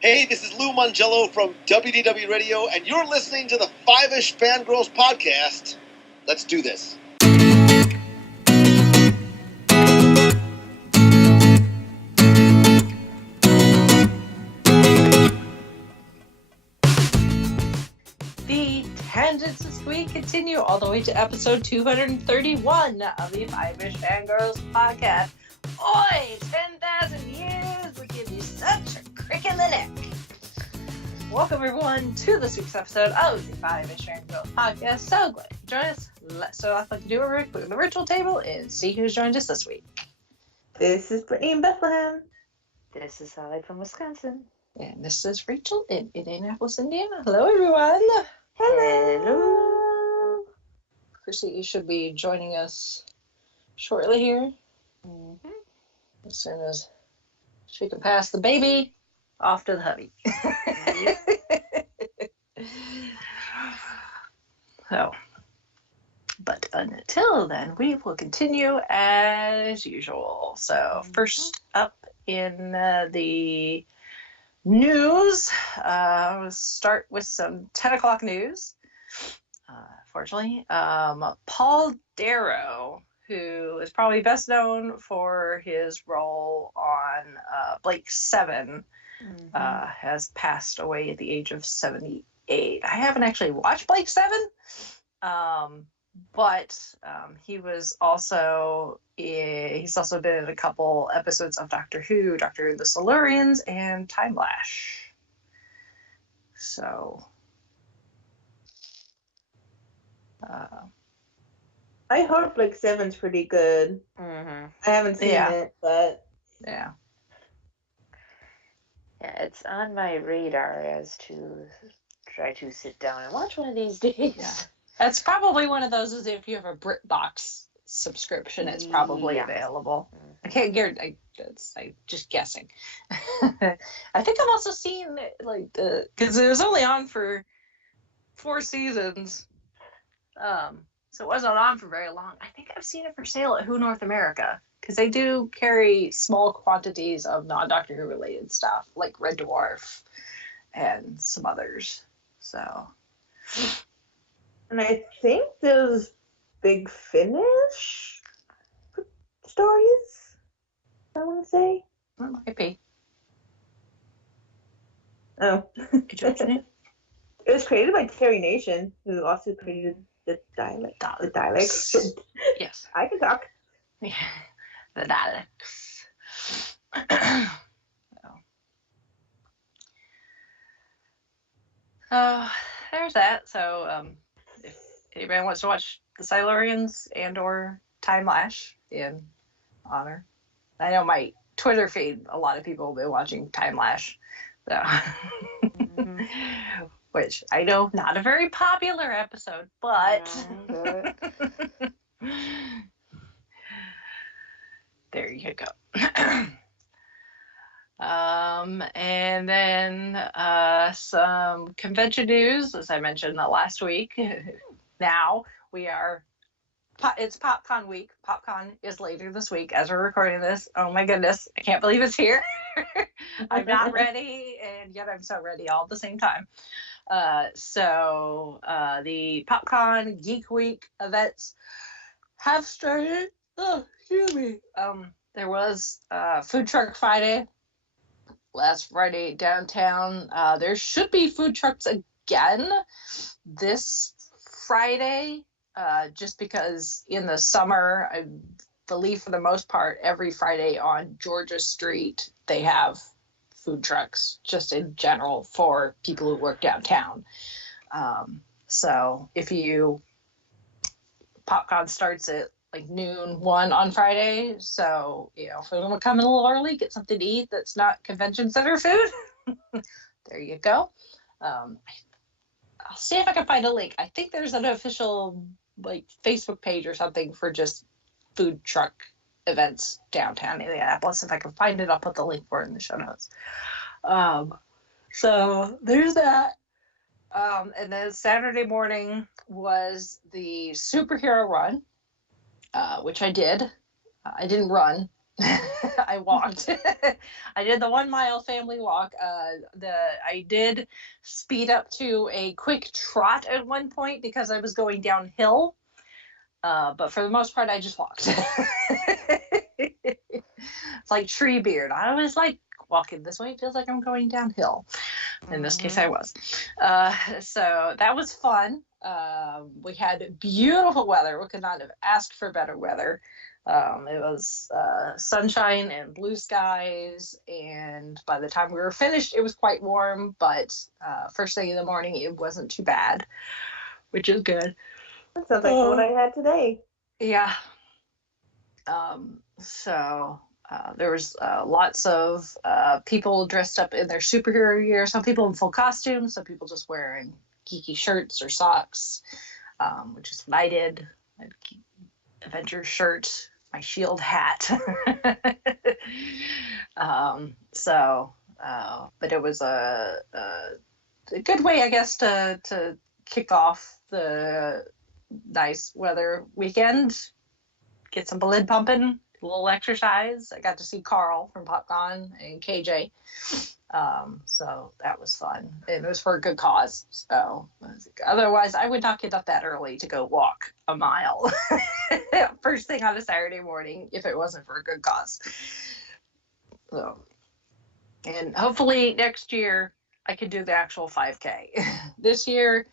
Hey, this is Lou Mangello from WDW Radio, and you're listening to the Five-ish Fangirls podcast. Let's do this. The tangents this week continue all the way to episode 231 of the Five-ish Fangirls podcast. Oi, 10,000 years would give you such a crick in the neck. Welcome everyone to this week's episode of the Five-ish Fangirls podcast. So glad you joined us. Let's start off like we do a quick the virtual table and see who's joined us this week. This is Brittany in Bethlehem. This is Sally from Wisconsin. And this is Rachel in Indianapolis, Indiana. Hello everyone. Hello. Chrissy, you should be joining us shortly here. Mm-hmm. As soon as she can pass the baby off to the hubby. So, but until then, we will continue as usual. So, first up in the news, we'll start with some 10 o'clock news. Fortunately, Paul Darrow, who is probably best known for his role on Blake 7, has passed away at the age of 78. I haven't actually watched Blake 7, but he was also he's also been in a couple episodes of Doctor Who, Doctor the Silurians, and Time Lash. So I hope like 7's pretty good. Mm-hmm. I haven't seen it, but yeah, it's on my radar as to try to sit down and watch one of these days. Yeah. That's probably one of those, is if you have a BritBox subscription, it's probably available. Mm-hmm. I can't guarantee. I'm just guessing. I think I've also seen like because it was only on for 4 seasons, so it wasn't on for very long. I think I've seen it for sale at Who North America, because they do carry small quantities of non-Doctor Who related stuff, like Red Dwarf and some others. So. And I think those Big Finish stories, I want to say. That might be. Oh. Could you mention it? It was created by Terry Nation, who also created the dialect. The dialect. Yes. I can talk. Yeah. The Daleks. There's that. So, if anybody wants to watch the Silurians and or Time Lash in honor, I know my Twitter feed, a lot of people will be watching Time Lash, so which I know not a very popular episode, but there you go. And then some convention news, as I mentioned last week. Now it's PopCon week. PopCon is later this week as we're recording this. Oh my goodness, I can't believe it's here. I'm not ready, and yet I'm so ready all at the same time. So the PopCon Geek Week events have started. Oh, excuse me. There was Food Truck Friday last Friday downtown. There should be food trucks again this Friday, just because in the summer, I believe for the most part, every Friday on Georgia Street, they have food trucks just in general for people who work downtown. So if PopCon starts at like noon 1 on Friday, so if we want to come in a little early, get something to eat that's not convention center food, there you go. I'll see if I can find a link. I think there's an official like Facebook page or something for just food truck events downtown Indianapolis. If I can find it, I'll put the link for it in the show notes. So there's that. And then Saturday morning was the superhero run, which I did. I didn't run. I walked. I did the 1 mile family walk. I did speed up to a quick trot at one point because I was going downhill. But for the most part, I just walked. It's like tree beard. I was like walking this way. It feels like I'm going downhill. In this case, I was. So that was fun. We had beautiful weather. We could not have asked for better weather. It was sunshine and blue skies, and by the time we were finished, it was quite warm, but first thing in the morning, it wasn't too bad, which is good. That sounds like the one I had today. Yeah. So there was lots of people dressed up in their superhero gear, some people in full costumes, some people just wearing geeky shirts or socks, which is what I did. I had a Avengers shirt, my shield hat. But it was a good way, I guess, to kick off the nice weather weekend, get some blood pumping, a little exercise. I got to see Carl from PopCon and KJ. So that was fun. It was for a good cause. So otherwise, I would not get up that early to go walk a mile first thing on a Saturday morning if it wasn't for a good cause. So, and hopefully next year I can do the actual 5K. This year,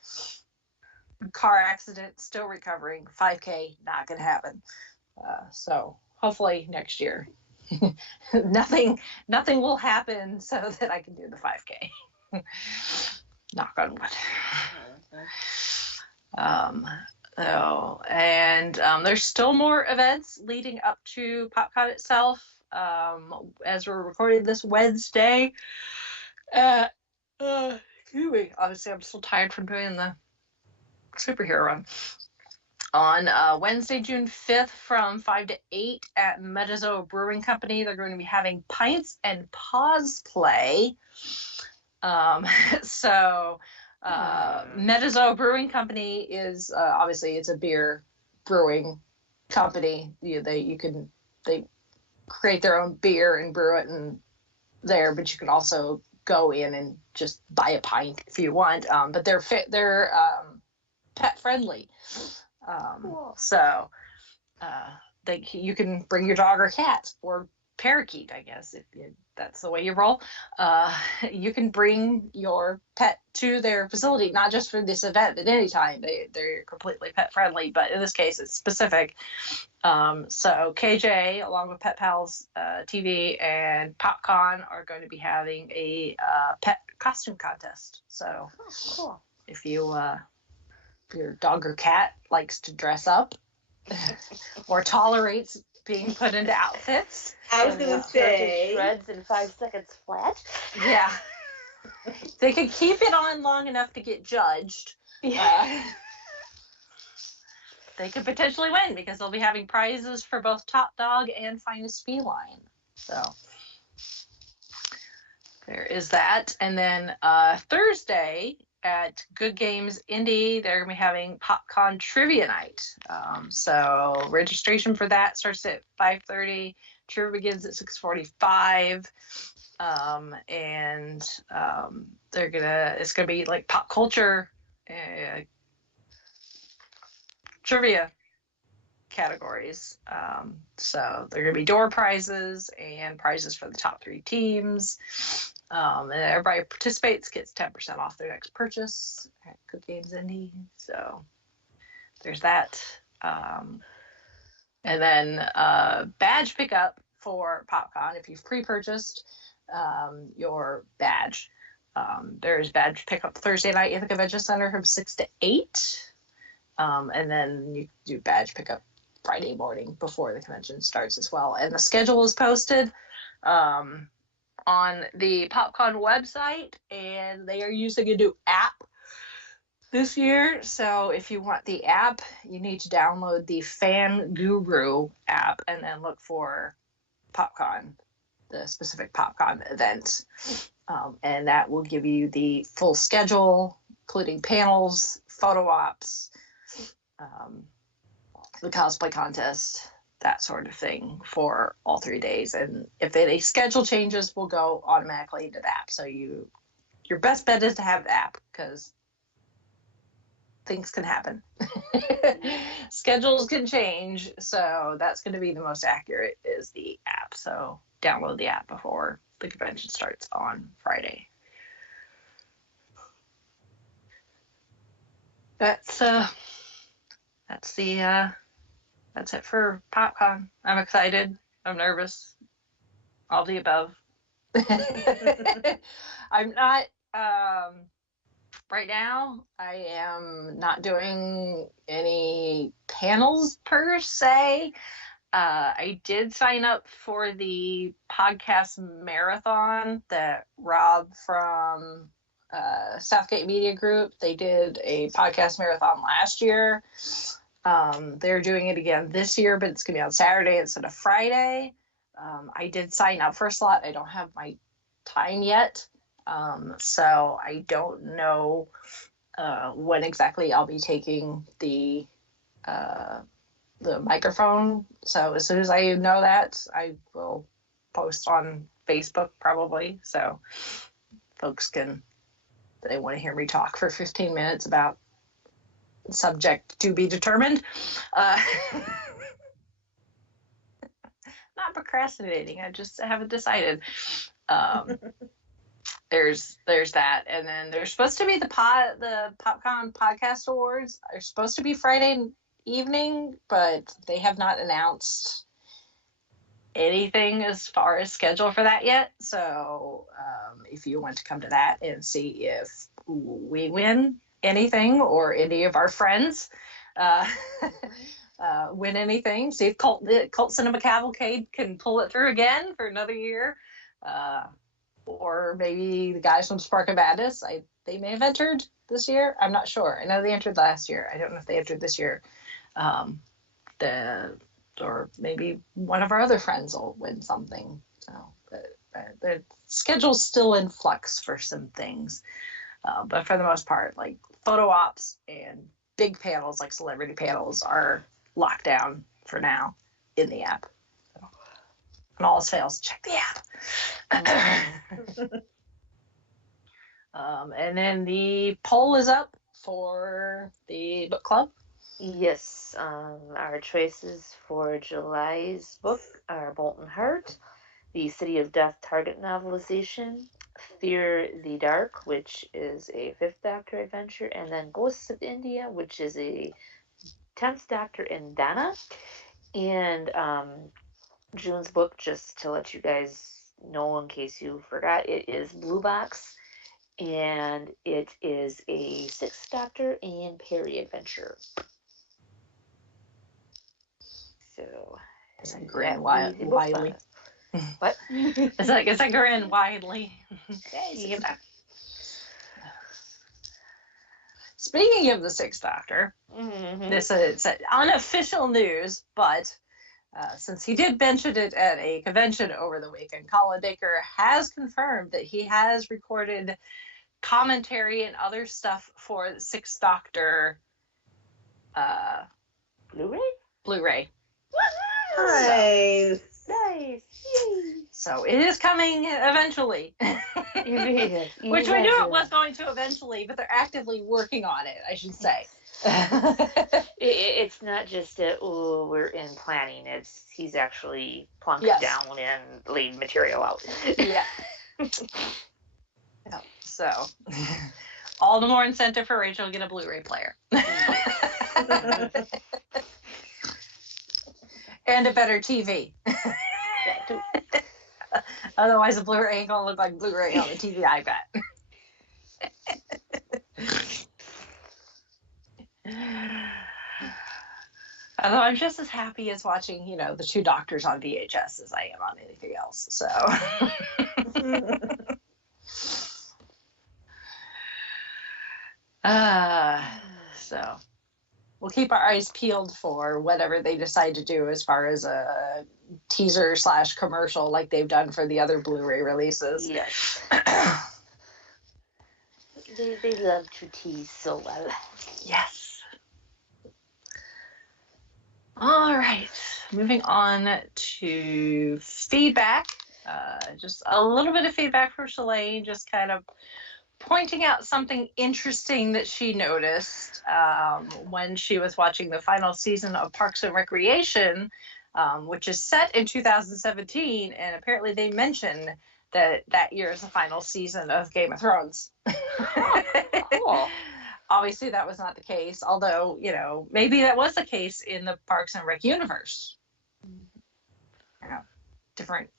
car accident, still recovering. 5K, not gonna happen. So hopefully next year, nothing will happen so that I can do the 5K. Knock on wood. There's still more events leading up to PopCon itself. As we're recording this Wednesday, excuse me. Obviously, I'm still tired from doing the superhero run. On Wednesday, June 5th from 5 to 8 at Mezzo Brewing Company, they're going to be having Pints and Paws play. Mezzo Brewing Company is obviously it's a beer brewing company. They create their own beer and brew it in there, but you can also go in and just buy a pint if you want. But they're pet friendly. Cool. So you can bring your dog or cat or parakeet, I guess, if that's the way you roll. You can bring your pet to their facility, not just for this event, but anytime. They're completely pet friendly, but in this case, it's specific. So KJ, along with Pet Pals TV and PopCon, are going to be having a pet costume contest. So cool. If your dog or cat likes to dress up or tolerates being put into outfits. I was going to say shreds in 5 seconds flat. Yeah. They could keep it on long enough to get judged. Yeah. They could potentially win because they'll be having prizes for both top dog and finest feline. So there is that. And then Thursday at Good Games Indy, they're going to be having PopCon Trivia Night. So registration for that starts at 5:30. Trivia begins at 6:45. It's going to be like pop culture trivia categories. So there are going to be door prizes and prizes for the top 3 teams. And everybody who participates gets 10% off their next purchase at Good Games Indy. So there's that. And then badge pickup for PopCon. If you've pre-purchased your badge, there's badge pickup Thursday night at the Convention Center from 6 to 8. And then you do badge pickup Friday morning before the convention starts as well. And the schedule is posted on the PopCon website, and they are using a new app this year. So if you want the app, you need to download the Fan Guru app and then look for PopCon, the specific PopCon event. And that will give you the full schedule, including panels, photo ops, the cosplay contest, that sort of thing for all 3 days. And if any schedule changes, will go automatically into the app. So your best bet is to have the app, because things can happen. Schedules can change. So that's going to be the most accurate, is the app. So download the app before the convention starts on Friday. That's it for PopCon. I'm excited. I'm nervous. All the above. I'm not, right now, I am not doing any panels per se. I did sign up for the podcast marathon that Rob from Southgate Media Group, they did a podcast marathon last year. They're doing it again this year, but it's going to be on Saturday instead of Friday. I did sign up for a slot. I don't have my time yet. So I don't know when exactly I'll be taking the microphone. So as soon as I know that, I will post on Facebook probably. So folks they want to hear me talk for 15 minutes about subject to be determined. Not procrastinating. I just haven't decided. There's that, and then there's supposed to be the PopCon Podcast Awards. They're supposed to be Friday evening, but they have not announced anything as far as schedule for that yet. So if you want to come to that and see if we win anything, or any of our friends win anything, see if Cult Cinema Cavalcade can pull it through again for another year, or maybe the guys from Spark of Madness, they may have entered this year. I'm not sure. I know they entered last year. I don't know if they entered this year. Or maybe one of our other friends will win something. So the schedule's still in flux for some things. But for the most part, like photo ops and big panels, like celebrity panels, are locked down for now in the app. So, when all else fails, check the app. And then the poll is up for the book club. Yes, our choices for July's book are Molten Heart, the City of Death Target novelization, Fear the Dark, which is a 5th Doctor adventure, and then Ghosts of India, which is a 10th Doctor and Dana. And June's book, just to let you guys know in case you forgot, it is Blue Box, and it is a 6th Doctor and Perry adventure. So it's a grin widely. What? It's a grin widely. Yep. Speaking of the 6th Doctor, this is unofficial news, but since he did mention it at a convention over the weekend, Colin Baker has confirmed that he has recorded commentary and other stuff for the 6th Doctor Blu-ray. Nice. Nice. So it is coming eventually. Which we knew it was going to eventually, but they're actively working on it, I should say. It's not just we're in planning. He's actually plunked down and laid material out. Yeah. So all the more incentive for Rachel to get a Blu-ray player. And a better TV. Otherwise, the Blu-ray ain't gonna look like Blu-ray on the TV, I bet. Although I'm just as happy as watching, the 2 Doctors on VHS as I am on anything else. So. So we'll keep our eyes peeled for whatever they decide to do as far as a teaser / commercial like they've done for the other Blu-ray releases. Yes. They love to tease so well. Yes. All right. moving on to feedback. Just a little bit of feedback from Shalane, just kind of pointing out something interesting that she noticed when she was watching the final season of Parks and Recreation, which is set in 2017, and apparently they mention that year is the final season of Game of Thrones. Cool. Obviously, that was not the case, although, maybe that was the case in the Parks and Rec universe. Different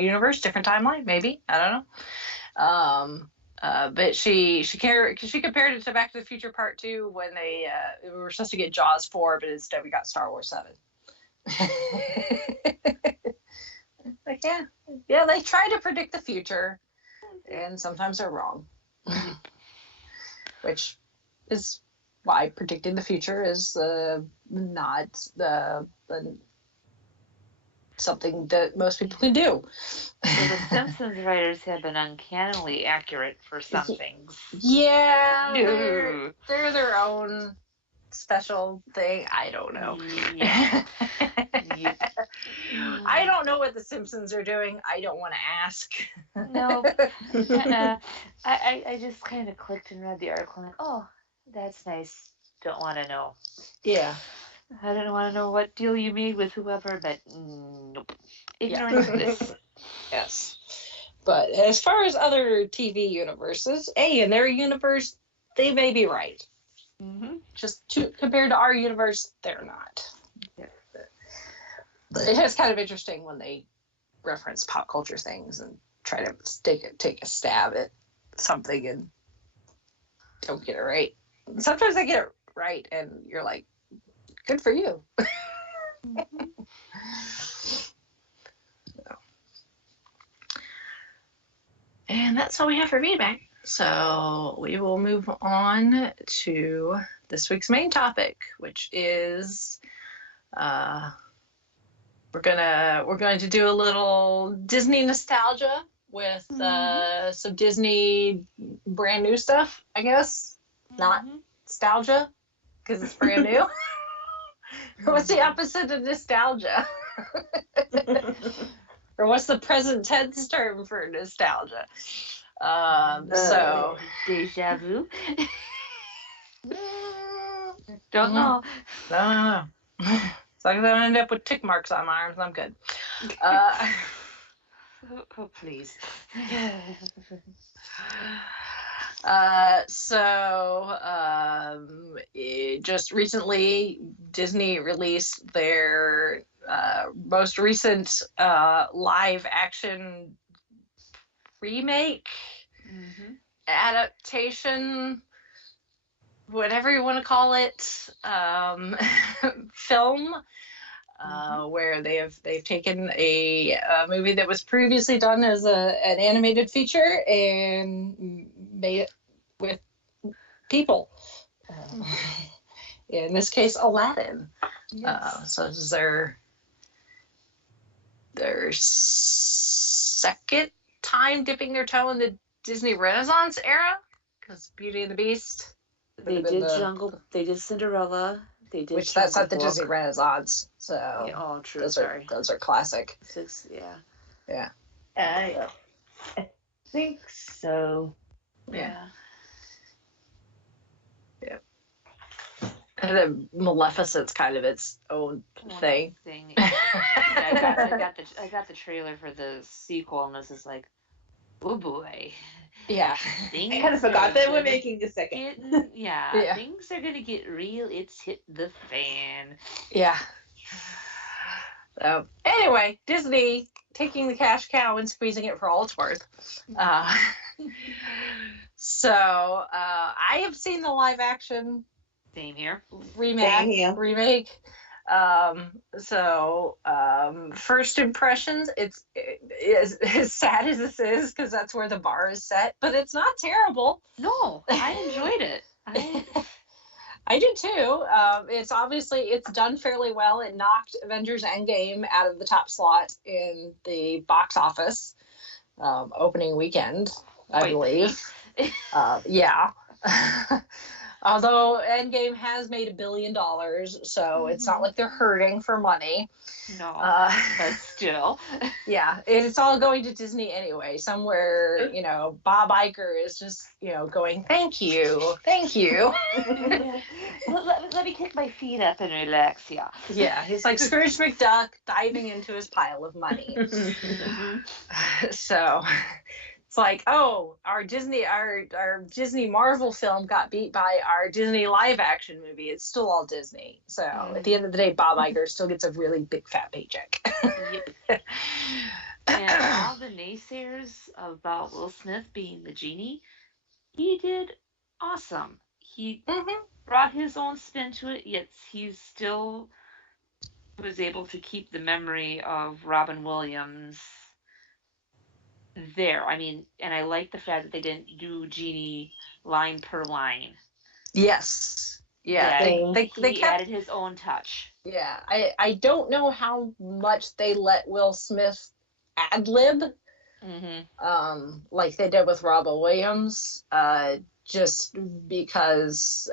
universe, different timeline, maybe. I don't know. But she compared it to Back to the Future Part 2 when we were supposed to get Jaws 4, but instead we got Star Wars 7. Like, yeah, they try to predict the future, and sometimes they're wrong. Which is why predicting the future is not something that most people can do. So the Simpsons writers have been uncannily accurate for some things. Yeah, No. they're their own special thing. I don't know. Yeah. I don't know what the Simpsons are doing. I don't want to ask. No. I just kind of clicked and read the article and like, oh, that's nice. Don't want to know. Yeah. I didn't want to know what deal you made with whoever, but nope. Ignorance bliss. Yes. But as far as other TV universes, in their universe, they may be right. Mm-hmm. Just compared to our universe, they're not. Yeah. But it is kind of interesting when they reference pop culture things and try to take a stab at something and don't get it right. Sometimes they get it right, and you're like, good for you. Mm-hmm. And that's all we have for feedback. So we will move on to this week's main topic, which is we're going to do a little Disney nostalgia with some Disney brand new stuff, I guess. Not nostalgia, because it's brand new. What's the opposite of nostalgia? Or what's the present tense term for nostalgia? Deja vu. Don't know. No. As long as I don't end up with tick marks on my arms, I'm good. Oh, please. Just recently, Disney released their most recent live action remake, adaptation, whatever you want to call it, film, where they've taken a movie that was previously done as an animated feature and made it with people. In this case, Aladdin. Yes. So this is their second time dipping their toe in the Disney Renaissance era, because Beauty and the Beast. They did Jungle. They did Cinderella. They did. Which that's not the Disney Renaissance. So. Yeah, oh, true. Those sorry. Those are classic. Yeah. Yeah. I think so. Yeah. And then Maleficent's kind of its own thing. I got the trailer for the sequel, and this is like, oh boy. Yeah. I kind of forgot that we're making the second. Things are gonna get real. It's hit the fan. Yeah. So anyway, Disney taking the cash cow and squeezing it for all it's worth. So I have seen the live action. Same here. Remake. First impressions, it's as sad as this is, because that's where the bar is set, but it's not terrible. No, I enjoyed it. I did too. It's done fairly well. It knocked Avengers Endgame out of the top slot in the box office opening weekend, I believe. Yeah. Although Endgame has made $1 billion, so it's not like they're hurting for money. No, but still. Yeah, it's all going to Disney anyway. Somewhere, Bob Iger is just, going, thank you. Let me kick my feet up and relax, yeah. Yeah, he's like Scrooge McDuck diving into his pile of money. So it's like, oh, our Disney Marvel film got beat by our Disney live action movie. It's still all Disney. So at the end of the day, Bob Iger still gets a really big fat paycheck. Yep. And all the naysayers about Will Smith being the genie, he did awesome. He brought his own spin to it, yet he still was able to keep the memory of Robin Williams there. I mean, and I like the fact that they didn't do Genie line per line. Yes. Yeah. They kept, added his own touch. Yeah. I don't know how much they let Will Smith ad-lib. Like they did with Robin Williams. Just because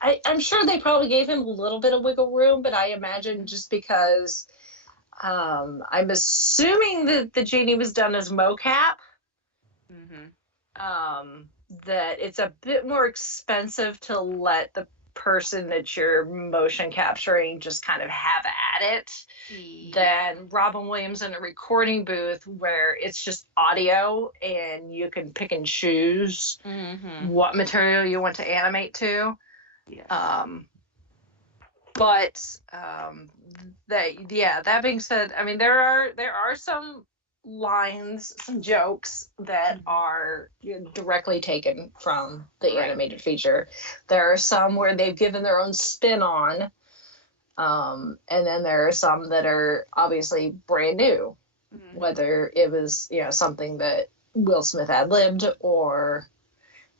I'm sure they probably gave him a little bit of wiggle room, but I imagine just because I'm assuming that the genie was done as mocap. That it's a bit more expensive to let the person that you're motion capturing just kind of have at it than Robin Williams in a recording booth where it's just audio and you can pick and choose what material you want to animate to. Yes. That being said, I mean there are some lines, some jokes that are directly taken from the animated feature. There are some where they've given their own spin on, and then there are some that are obviously brand new, whether it was something that Will Smith ad-libbed or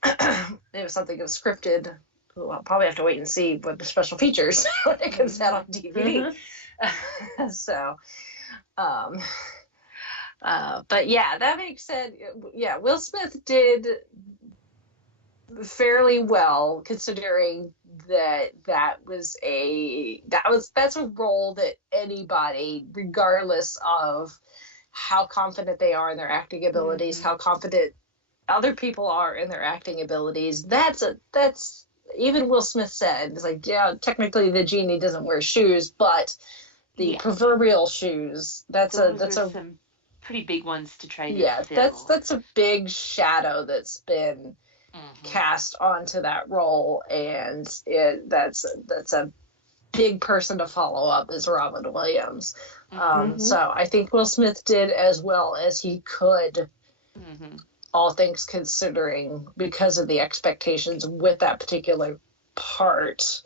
it was something that was scripted. I'll probably have to wait and see what the special features when it comes out on DVD. So, but yeah, that being said, yeah, Will Smith did fairly well considering that's a role that anybody, regardless of how confident they are in their acting abilities, how confident other people are in their acting abilities, that's even Will Smith said, it's like, yeah, technically the genie doesn't wear shoes, but the proverbial shoes, that's some pretty big ones to try to fill. that's a big shadow that's been cast onto that role, and that's a big person to follow up is Robin Williams. So I think Will Smith did as well as he could, all things considering, because of the expectations with that particular part.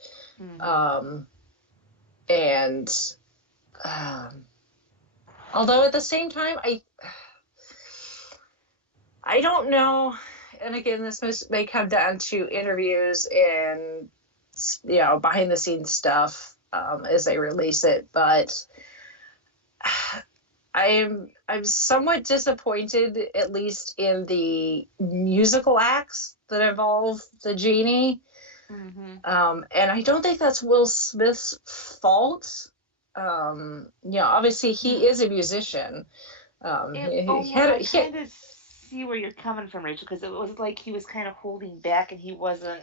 Although at the same time, I don't know, and again, this may come down to interviews and behind the scenes stuff as they release it, but I'm somewhat disappointed, at least in the musical acts that involve the genie, and I don't think that's Will Smith's fault. Obviously he is a musician. I kind of see where you're coming from, Rachel, because it was like he was kind of holding back and he wasn't.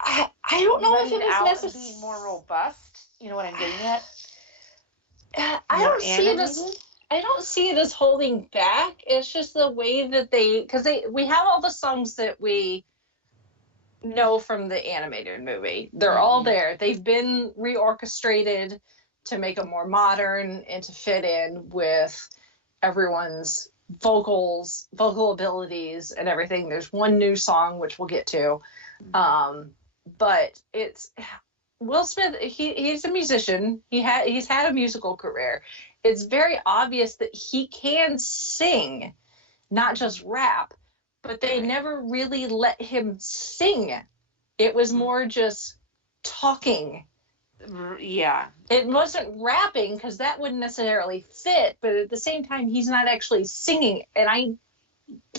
I don't know if it was necessarily being more robust. You know what I'm getting at? I don't see it as holding back. It's just the way that we have all the songs that we know from the animated movie. They're all there. They've been reorchestrated to make them more modern and to fit in with everyone's vocal abilities and everything. There's one new song which we'll get to, but it's Will Smith. He's a musician. He's had a musical career. It's very obvious that he can sing, not just rap, but they never really let him sing. It was more just talking. Yeah. It wasn't rapping because that wouldn't necessarily fit, but at the same time, he's not actually singing. And I'm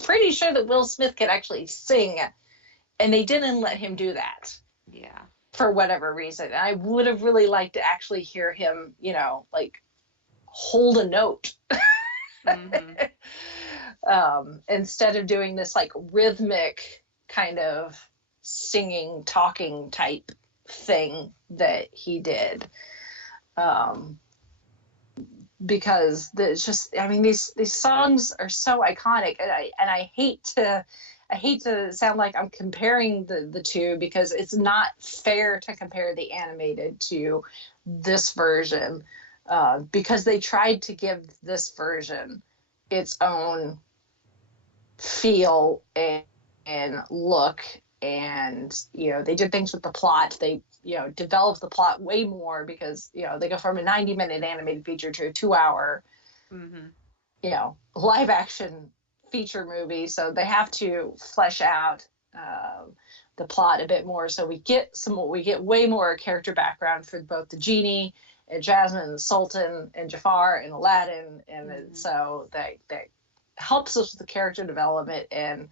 pretty sure that Will Smith could actually sing And they didn't let him do that. Yeah. For whatever reason. I would have really liked to actually hear him, you know, like hold a note. Instead of doing this like rhythmic kind of singing, talking type thing that he did. Because it's just, I mean, these songs are so iconic, and I hate to sound like I'm comparing the two, because it's not fair to compare the animated to this version, because they tried to give this version its own feel and look, and you know, they did things with the plot. They, you know, developed the plot way more, because you know, they go from a 90-minute animated feature to a 2-hour you know, live action feature movie, so they have to flesh out the plot a bit more. So we get way more character background for both the genie and Jasmine and the Sultan and Jafar and Aladdin, and so that helps us with the character development. And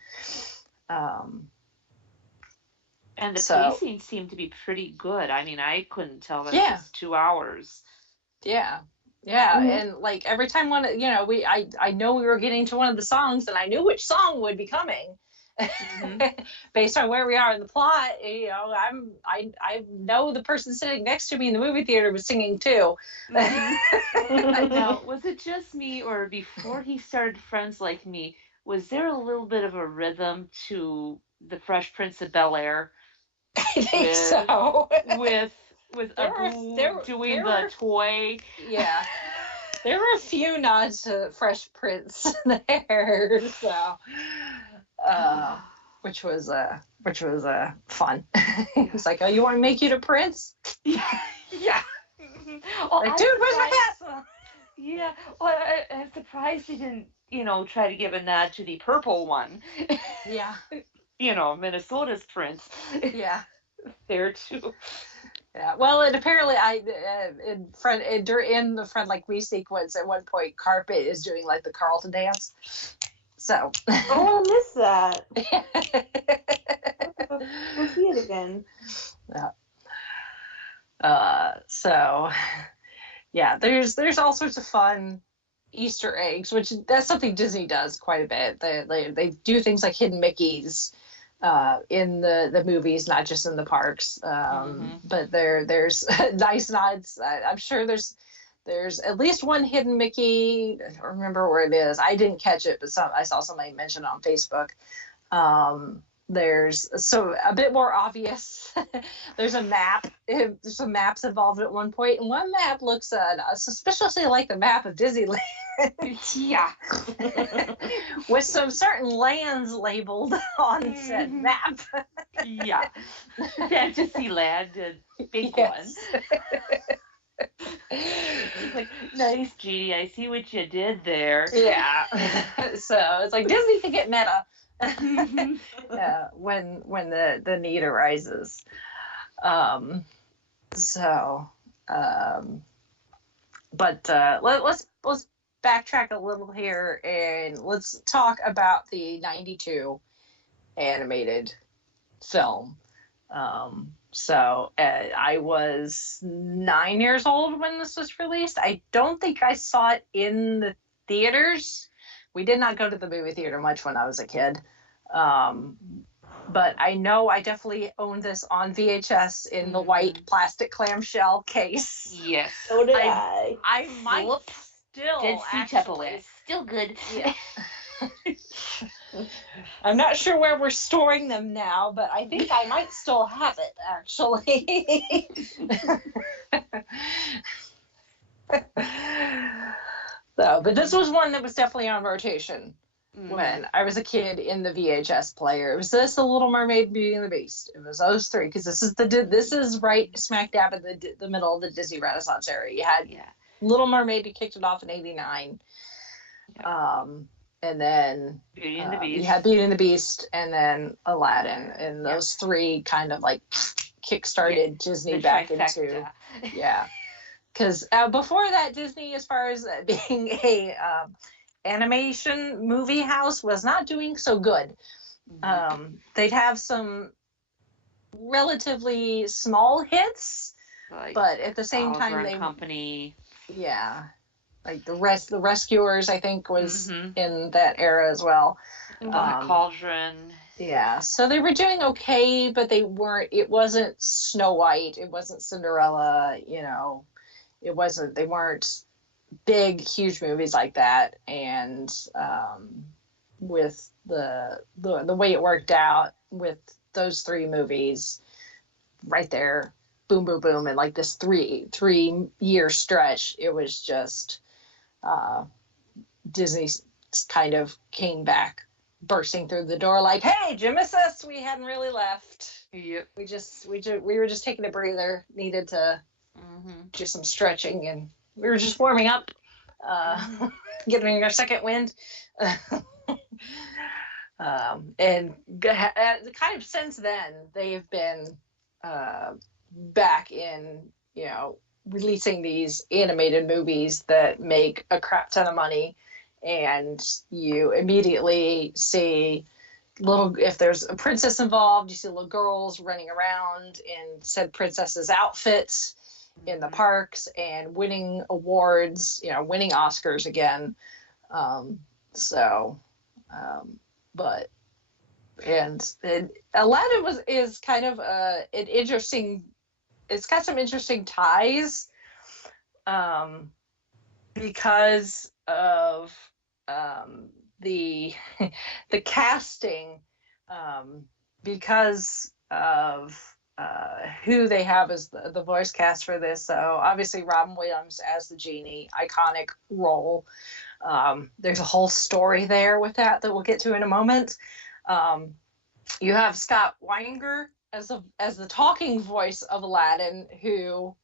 the pacing seemed to be pretty good. I mean, I couldn't tell that it was 2 hours. Yeah. And like every time I know we were getting to one of the songs, and I knew which song would be coming based on where we are in the plot. You know, I know the person sitting next to me in the movie theater was singing too. Now, was it just me, or before he started Friends Like Me, was there a little bit of a rhythm to the Fresh Prince of Bel-Air? I think so. With Abu doing the toy. Yeah. There were a few nods to Fresh Prince there, so which was fun. He's like, "Oh, you want to make you the prince?" Yeah. Oh, like, dude, where's my hat? Yeah. Well, I'm surprised he didn't, you know, try to give a nod to the purple one. Yeah. You know, Minnesota's prince. Yeah. There too. Yeah, well, and apparently in the Friend Like Me sequence, at one point, Carpet is doing like the Carlton dance. So. Oh, I missed that. We'll see it again. Yeah. So, yeah, there's all sorts of fun Easter eggs, which that's something Disney does quite a bit. They do things like hidden Mickeys in the movies, not just in the parks. But there's nice nods. I'm sure there's at least one hidden Mickey. I don't remember where it is. I didn't catch it, but I saw somebody mention it on Facebook. There's a bit more obvious. There's a map. There's some maps involved at one point, and one map looks suspiciously like the map of Disneyland. Yeah. With some certain lands labeled on said map. Yeah. Fantasyland and big ones. It's like, nice, Genie, I see what you did there. Yeah. So it's like Disney can get meta. When the need arises. But let's backtrack a little here, and let's talk about the 92 animated film. I was 9 years old when this was released. I don't think I saw it in the theaters. We did not go to the movie theater much when I was a kid. But I know I definitely owned this on VHS in the white plastic clamshell case. Yes. So did I. I might still Dead Sea Tupperware. Still good. Yeah. I'm not sure where we're storing them now, but I think I might still have it, actually. But this was one that was definitely on rotation when I was a kid in the VHS player. It was this, The Little Mermaid, Beauty and the Beast. It was those three, because this is right smack dab in the middle of the Disney Renaissance era. You had Little Mermaid, you kicked it off in '89. And then Beauty and the Beast. You had Beauty and the Beast, and then Aladdin, and those three kind of like kickstarted Disney back into because before that, Disney, as far as being a animation movie house, was not doing so good. They'd have some relatively small hits, Like but at the same Oliver time, and they Company. Yeah, like the Rescuers, I think, was in that era as well. Black Cauldron. Yeah, so they were doing okay, but they weren't. It wasn't Snow White. It wasn't Cinderella. You know, it wasn't. They weren't big, huge movies like that. And with the way it worked out with those three movies, right there, boom, boom, boom, and like this 3 year stretch, it was just Disney kind of came back bursting through the door like, hey, did you miss us? We hadn't really left. Yep. We were just taking a breather, needed to do some stretching, and we were just warming up, getting our second wind. And kind of since then, they've been back in, releasing these animated movies that make a crap ton of money, and you immediately see if there's a princess involved, you see little girls running around in said princess's outfits in the parks and winning awards, winning Oscars again. Aladdin is kind of an interesting. It's got some interesting ties, because of the the casting, because of who they have as the voice cast for this. So obviously Robin Williams as the genie, iconic role. There's a whole story there with that we'll get to in a moment. You have Scott Weinger as the talking voice of Aladdin, who,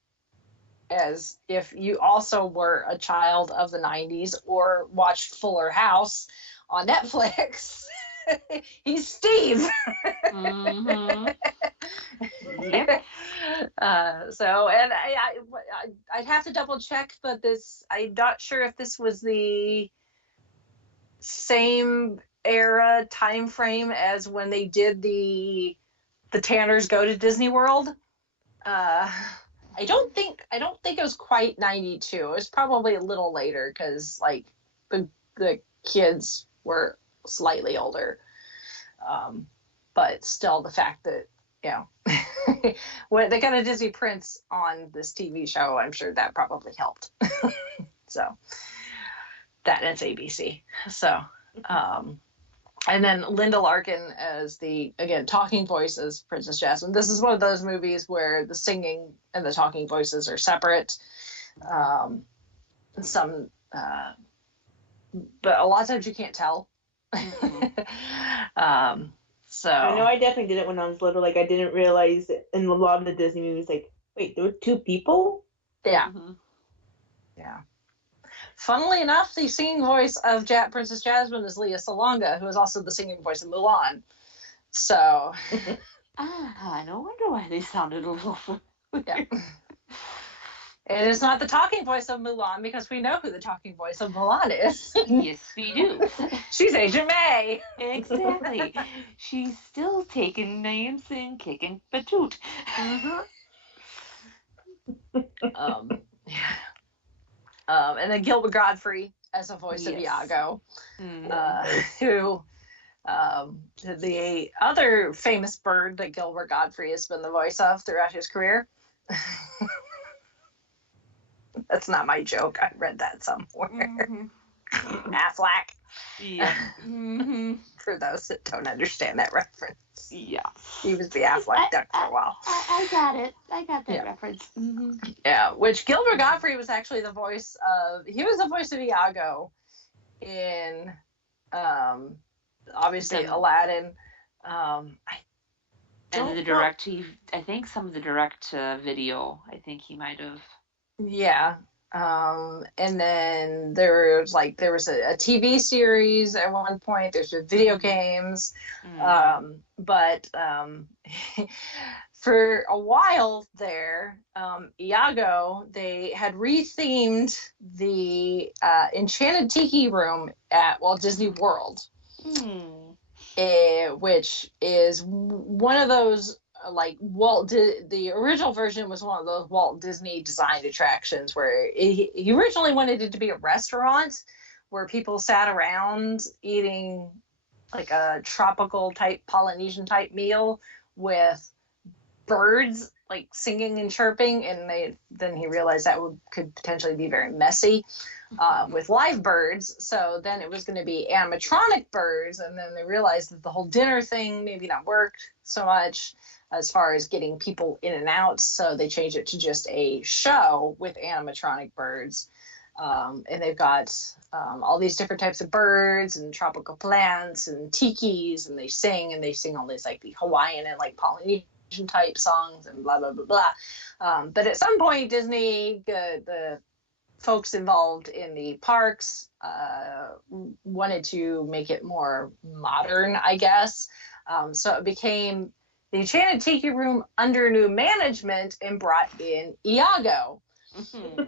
as if you also were a child of the 90s or watched Fuller House on Netflix, he's Steve. Yep. And I'd have to double check, but I'm not sure if this was the same era time frame as when they did the Tanners Go to Disney World. I don't think it was quite 92. It was probably a little later, because like the kids were slightly older. But still, the fact that when they got a Disney Prince on this TV show, I'm sure that probably helped. So that, and it's ABC. So and then Linda Larkin as the, again, talking voice as Princess Jasmine. This is one of those movies where the singing and the talking voices are separate. But a lot of times you can't tell. So I know I definitely did it when I was little. Like, I didn't realize that in a lot of the Disney movies, like, wait, there were two people? Yeah. Yeah. Funnily enough, the singing voice of Princess Jasmine is Lea Salonga, who is also the singing voice of Mulan. So, no wonder why they sounded a little familiar. Yeah. It is not the talking voice of Mulan, because we know who the talking voice of Mulan is. Yes, we do. She's Agent May. Exactly. She's still taking names and kicking Batoot. And then Gilbert Godfrey as a voice of Iago, who the other famous bird that Gilbert Godfrey has been the voice of throughout his career. That's not my joke. I read that somewhere. Affleck. Yeah. For those that don't understand that reference. Yeah. He was the Affleck duck for a while. I got it. I got that reference. Yeah, which Gilbert Godfrey was actually the voice of Iago in, obviously, Aladdin. And the direct, I think some of the direct video, I think he might have. Yeah. And then there was a TV series at one point. There's video games. But for a while there, Iago, they had rethemed the Enchanted Tiki Room at Walt Disney World. which is one of those, like the original version was one of those Walt Disney designed attractions where he originally wanted it to be a restaurant where people sat around eating like a tropical type Polynesian type meal with birds like singing and chirping, and then he realized that could potentially be very messy with live birds. So then it was going to be animatronic birds, and then they realized that the whole dinner thing maybe not worked so much as far as getting people in and out. So they changed it to just a show with animatronic birds. And they've got all these different types of birds and tropical plants and tikis, and they sing all these like the Hawaiian and like Polynesian type songs and blah, blah, blah, blah. But at some point, Disney, the folks involved in the parks wanted to make it more modern, I guess. So it became the Enchanted Tiki Room under new management and brought in Iago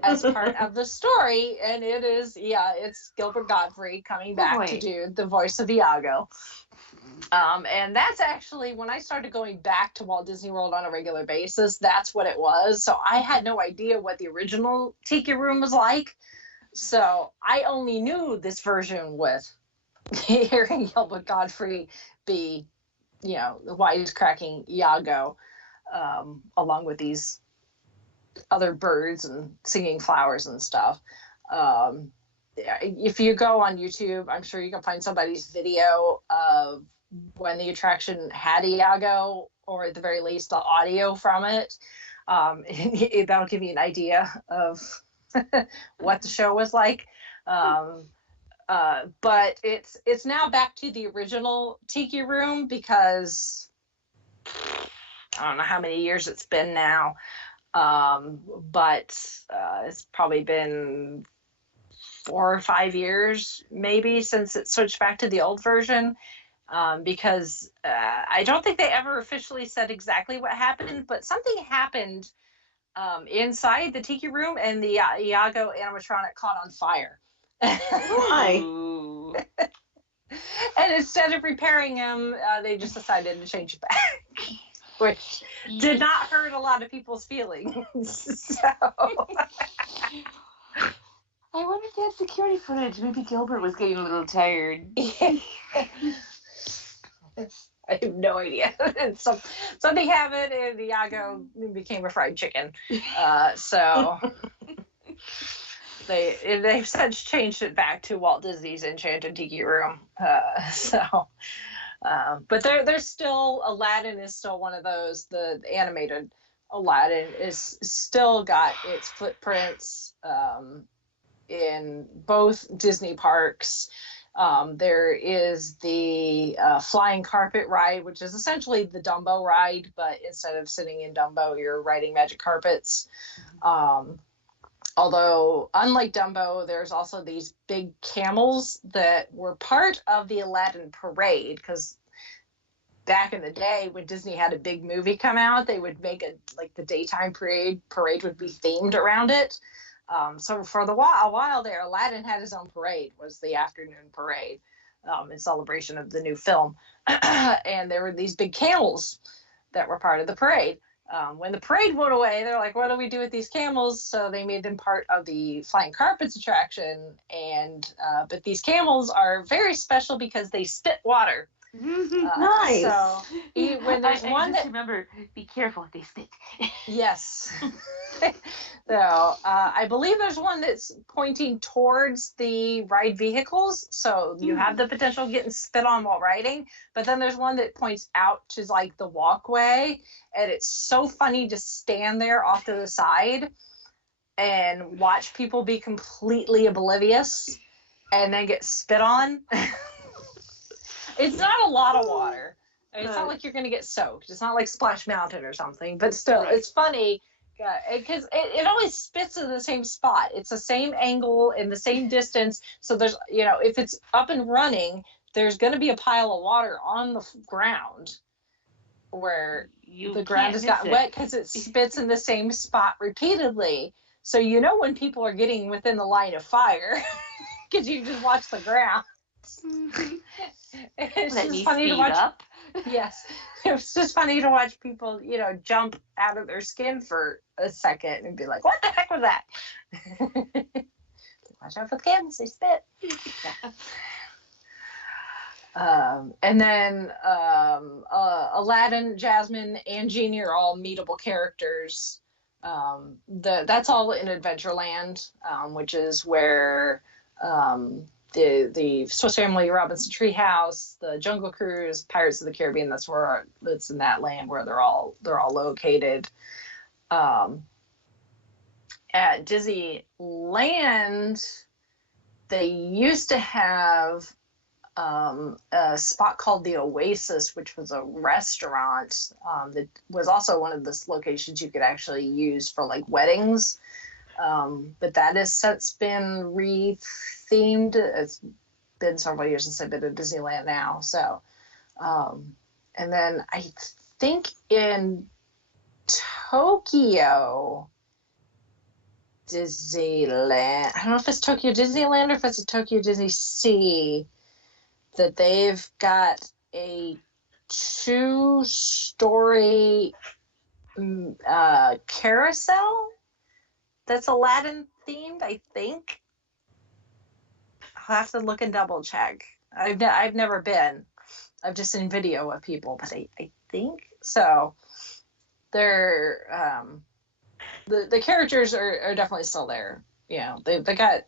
as part of the story. And it's Gilbert Gottfried coming back to do the voice of Iago. And that's actually when I started going back to Walt Disney World on a regular basis, that's what it was. So I had no idea what the original Tiki Room was like. So I only knew this version with hearing Gilbert Gottfried be, the wisecracking Iago, along with these other birds and singing flowers and stuff. If you go on YouTube, I'm sure you can find somebody's video of when the attraction had Iago, or at the very least the audio from it. That'll give you an idea of what the show was like. But it's now back to the original Tiki Room because I don't know how many years it's been now. But it's probably been 4 or 5 years maybe since it switched back to the old version, because I don't think they ever officially said exactly what happened, but something happened inside the Tiki Room, and the Iago animatronic caught on fire. Why? And instead of repairing him, they just decided to change it back. Which did not hurt a lot of people's feelings. So I wonder if they had security footage. Maybe Gilbert was getting a little tired. I have no idea. Something happened, and Iago became a fried chicken. So they've since changed it back to Walt Disney's Enchanted Tiki Room. But there's still, Aladdin is still one of those. The animated Aladdin is still got its footprints in both Disney parks. There is the flying carpet ride, which is essentially the Dumbo ride, but instead of sitting in Dumbo, you're riding magic carpets. Although, unlike Dumbo, there's also these big camels that were part of the Aladdin parade, because back in the day when Disney had a big movie come out, they would make the daytime parade would be themed around it. So for a while there, Aladdin had his own parade, was the afternoon parade, in celebration of the new film. And there were these big camels that were part of the parade. When the parade went away, they're like, what do we do with these camels? So they made them part of the Flying Carpets attraction. But these camels are very special because they spit water. Nice. So when there's one that, remember, be careful what they spit. Yes. So I believe there's one that's pointing towards the ride vehicles, so you have the potential of getting spit on while riding. But then there's one that points out to like the walkway, and it's so funny to stand there off to the side and watch people be completely oblivious and then get spit on. It's not a lot of water. It's not like you're going to get soaked. It's not like Splash Mountain or something. But still, it's funny because it always spits in the same spot. It's the same angle and the same distance. So there's, if it's up and running, there's going to be a pile of water on the ground where the ground has gotten wet because it spits in the same spot repeatedly. So when people are getting within the line of fire because you just watch the ground. It's Let just me funny to speed watch. up. Yes, it was just funny to watch people, jump out of their skin for a second and be like, "What the heck was that?" Watch out for the camels; they spit. And then Aladdin, Jasmine, and Genie are all meetable characters. That's all in Adventureland, which is where the Swiss Family Robinson Treehouse, the Jungle Cruise, Pirates of the Caribbean. That's in that land where they're all located. At Disneyland, they used to have a spot called the Oasis, which was a restaurant that was also one of the locations you could actually use for like weddings. But that has since been rethemed. It's been several years since I've been to Disneyland now. So, and then I think in Tokyo Disneyland, I don't know if it's Tokyo Disneyland or if it's a Tokyo Disney Sea, that they've got a 2-story carousel that's Aladdin themed, I think. I'll have to look and double check. I've never been. I've just seen video of people, but I think so. They're the characters are definitely still there. They got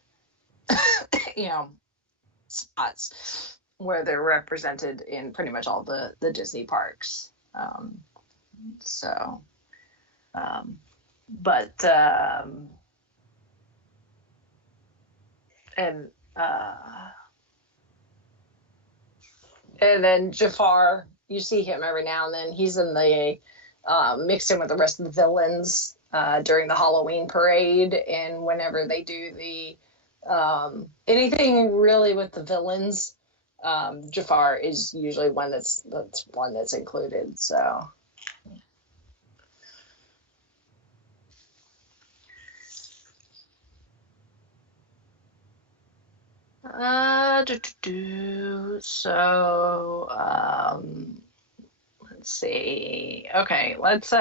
spots where they're represented in pretty much all the Disney parks. And then Jafar, you see him every now and then. He's in the mixed in with the rest of the villains during the Halloween parade, and whenever they do the anything really with the villains, Jafar is usually one that's included. So. So, let's see. Okay, let's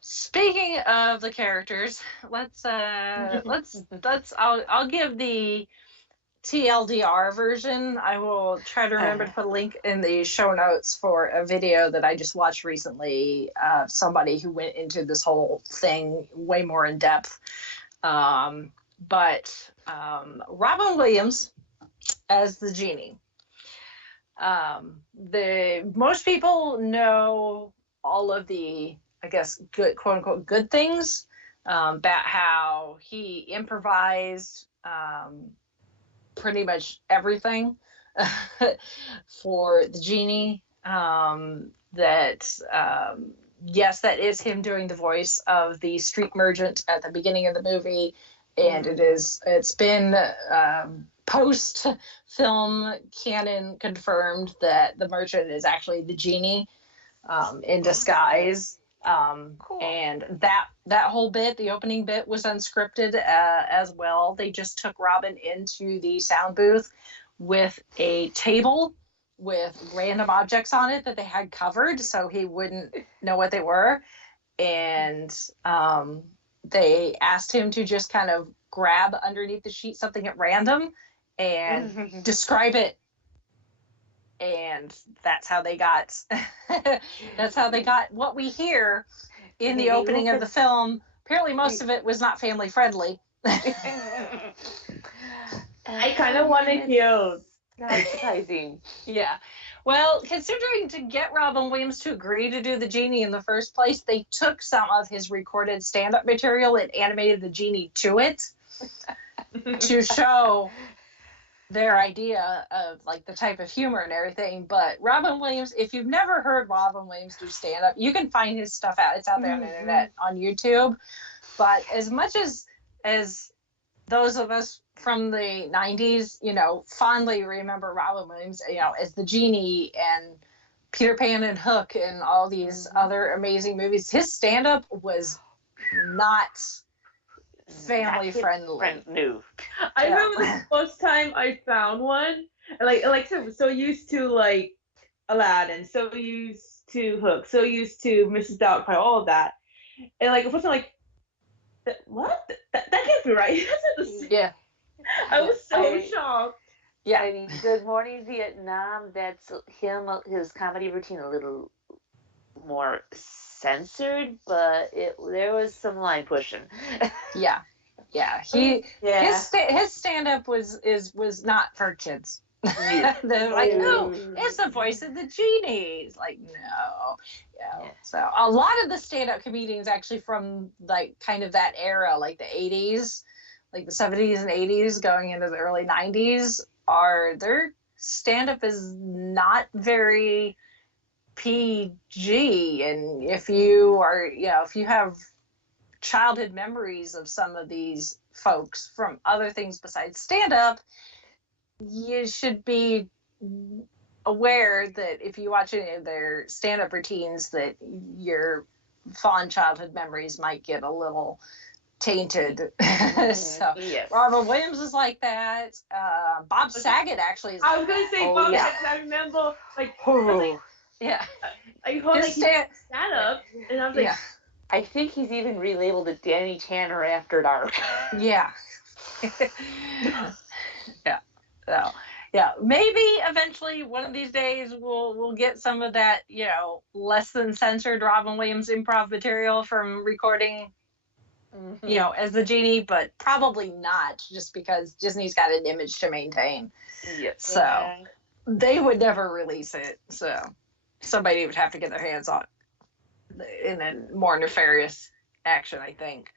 speaking of the characters, I'll give the TLDR version. I will try to remember to put a link in the show notes for a video that I just watched recently of somebody who went into this whole thing way more in depth. But Robin Williams as the genie. Most people know all of the, I guess, good, quote unquote, good things about how he improvised pretty much everything for the genie. Yes, that is him doing the voice of the street merchant at the beginning of the movie. And it's been post film canon confirmed that the merchant is actually the genie in disguise. Cool. And that whole bit, the opening bit, was unscripted as well. They just took Robin into the sound booth with a table with random objects on it that they had covered so he wouldn't know what they were. And they asked him to just kind of grab underneath the sheet something at random and describe it. And that's how they got what we hear in the opening of the film. Apparently most of it was not family friendly. I kind of want to hear. Not surprising. Yeah. Well, considering to get Robin Williams to agree to do the genie in the first place, they took some of his recorded stand-up material and animated the genie to it to show their idea of like the type of humor and everything. But Robin Williams, if you've never heard Robin Williams do stand-up, you can find his stuff out. It's out there on the internet, on YouTube. But as much as those of us from the 90s, fondly remember Robin Williams, as the genie and Peter Pan and Hook and all these other amazing movies, his stand-up was not family friendly. No. I remember the first time I found one, and like so used to like Aladdin, so used to Hook, so used to Mrs. Doubtfire, all of that, and like the first time like what that can't be right. That's not the same. Yeah. I was so shocked. Yeah. I mean, Good Morning Vietnam, that's him, his comedy routine a little more censored, but there was some line pushing. Yeah. His stand up was not for kids. They're like, no, it's the voice of the genie. It's like, no. Yeah. So a lot of the stand up comedians actually from like kind of that era, like the 80s, like the 70s and 80s going into the early 90s, their stand up is not very PG. And if you have childhood memories of some of these folks from other things besides stand up, you should be aware that if you watch any of their stand up routines, that your fond childhood memories might get a little tainted. So Yes. Robin Williams is like that. Bob Saget actually is. I was gonna say Bob Saget. I remember like yeah. I heard like stand up, and I was like, I think he's even relabeled it Danny Tanner After Dark. Yeah. Yeah. So yeah, maybe eventually one of these days we'll get some of that, less than censored Robin Williams improv material from recording, as the genie, but probably not, just because Disney's got an image to maintain. Yes. So they would never release it. So somebody would have to get their hands on it in a more nefarious action, I think.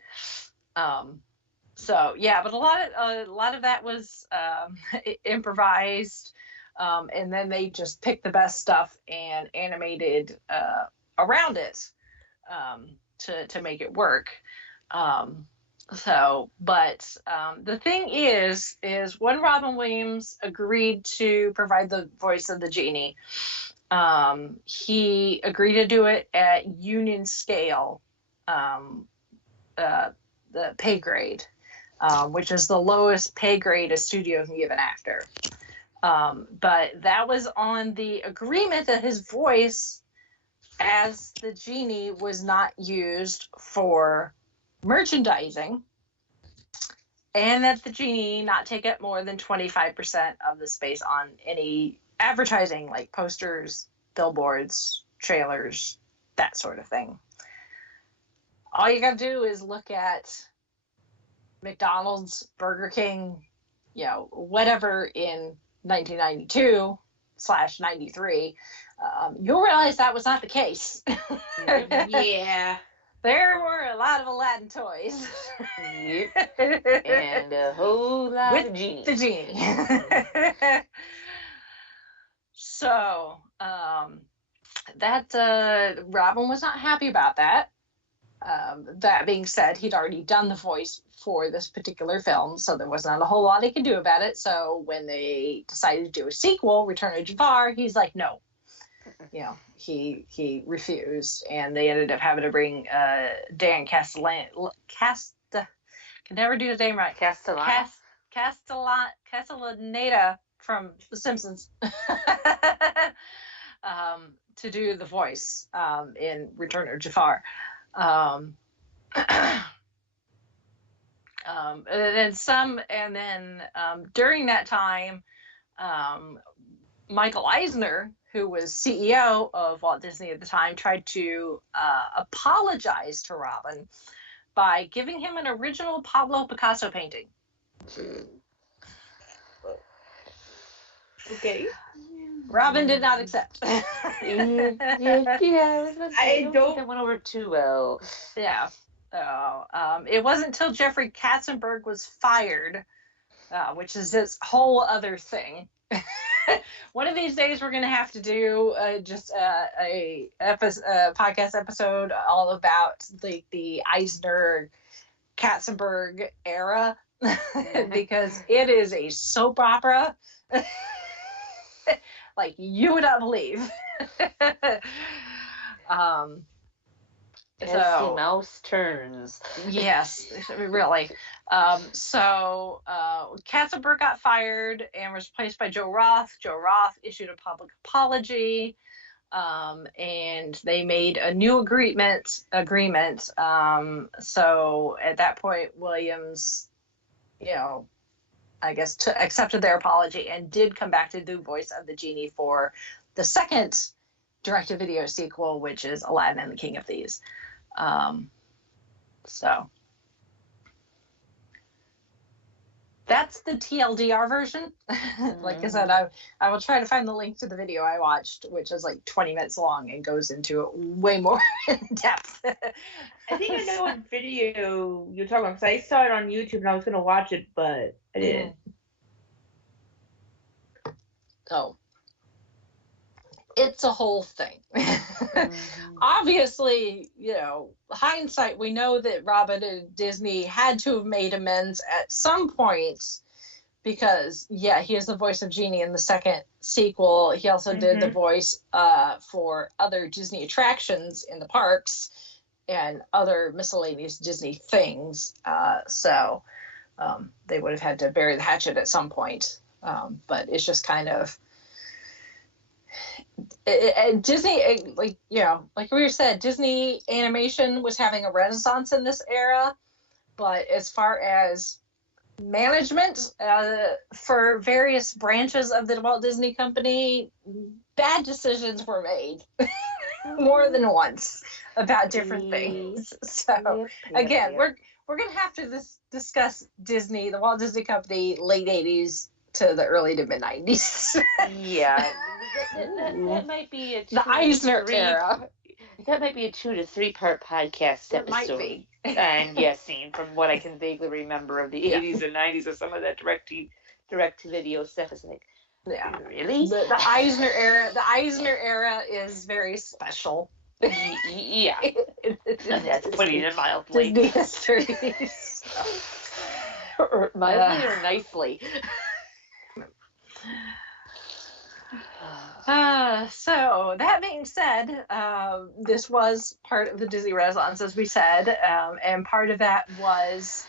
So yeah, but a lot of that was improvised, and then they just picked the best stuff and animated around it to make it work. The thing is when Robin Williams agreed to provide the voice of the genie, he agreed to do it at union scale, the pay grade, which is the lowest pay grade a studio can give an actor. But that was on the agreement that his voice as the genie was not used for merchandising, and that the genie not take up more than 25% of the space on any advertising, like posters, billboards, trailers, that sort of thing. All you gotta do is look at McDonald's, Burger King, whatever in 1992/93, you'll realize that was not the case. yeah. There were a lot of Aladdin toys. Yep. And a whole lot of genie. The genie. So, Robin was not happy about that. That being said, he'd already done the voice for this particular film, so there was not a whole lot he could do about it. So when they decided to do a sequel, Return of Jafar, he's like, no. He refused, and they ended up having to bring Dan Castellaneta from The Simpsons to do the voice in Return of Jafar. And then during that time, Michael Eisner, who was CEO of Walt Disney at the time, tried to apologize to Robin by giving him an original Pablo Picasso painting. Okay. Robin did not accept. I don't think that went over too well. Yeah. It wasn't until Jeffrey Katzenberg was fired, which is this whole other thing. One of these days we're going to have to do just a podcast episode all about the Eisner Katzenberg era, because it is a soap opera like you would not believe. As the mouse turns. Yes, really. Katzenberg got fired and was replaced by Joe Roth. Joe Roth issued a public apology, and they made a new agreement. So at that point, Williams, I guess, accepted their apology and did come back to do voice of the genie for the second direct-to-video sequel, which is Aladdin and the King of Thieves. So that's the TLDR version. Like I said, I will try to find the link to the video I watched, which is like 20 minutes long and goes into it way more in depth. I think I know what video you're talking about, because I saw it on YouTube and I was going to watch it, but I didn't. So it's a whole thing. Obviously, hindsight, we know that Robert and Disney had to have made amends at some point, because he is the voice of Genie in the second sequel. He also did the voice for other Disney attractions in the parks and other miscellaneous Disney things. So they would have had to bury the hatchet at some point. But it's just kind of Disney, like we said, Disney animation was having a renaissance in this era. But as far as management for various branches of the Walt Disney Company, bad decisions were made more than once about different things. So again, we're gonna have to discuss Disney, the Walt Disney Company, late 80s to the early to mid 90s. Yeah, that might be the Eisner era. That might be a 2 to 3 part podcast episode. Might be. I'm guessing, from what I can vaguely remember of the 80s and 90s, of some of that direct to video stuff. Is like, really? The Eisner era. The Eisner era is very special. Yeah, that's putting it mildly. Disney history. Or mildly or nicely. So that being said, this was part of the Disney Renaissance, as we said, and part of that was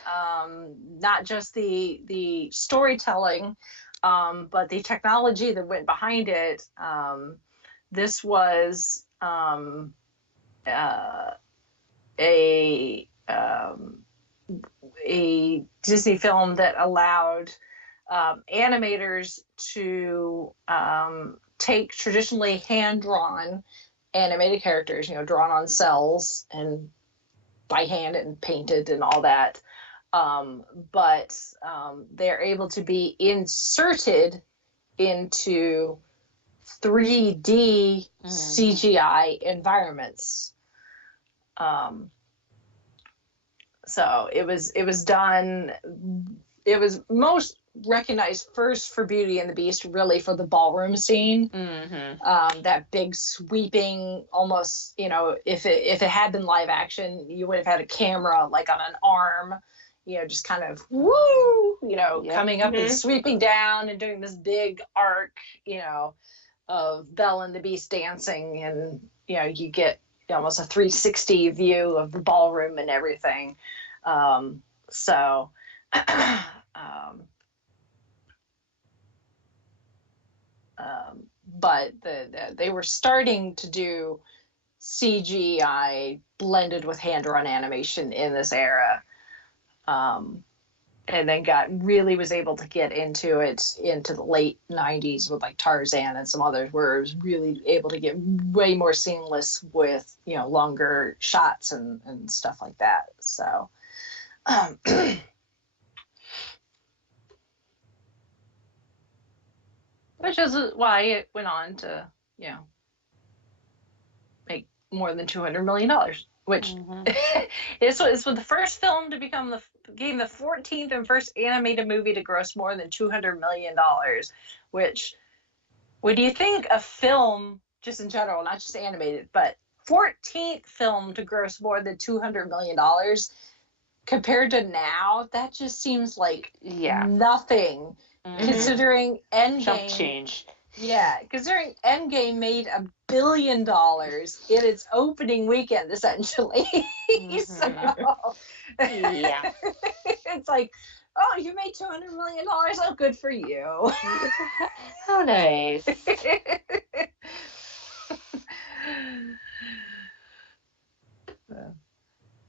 not just the storytelling, but the technology that went behind it. This was a Disney film that allowed animators to take traditionally hand-drawn animated characters, drawn on cells and by hand and painted and all that, but they're able to be inserted into 3D CGI environments. So it was done. It was most recognized first for Beauty and the Beast, really, for the ballroom scene. That big sweeping, almost, if it had been live action, you would have had a camera like on an arm, just kind of coming up and sweeping down and doing this big arc, of Belle and the Beast dancing, and you get almost a 360 view of the ballroom and everything. But they were starting to do CGI blended with hand-drawn animation in this era, and then was able to get into it into the late 90s with like Tarzan and some others, where it was really able to get way more seamless with longer shots and stuff like that. So which is why it went on to make more than $200 million, which this was the first film to became the 14th and first animated movie to gross more than $200 million, which, when you think a film, just in general, not just animated, but 14th film to gross more than $200 million, compared to now, that just seems like nothing, considering Endgame. Chump change. Yeah, considering Endgame made $1 billion in its opening weekend, essentially. So, Yeah. it's like, oh, you made $200 million. Oh, good for you. How nice.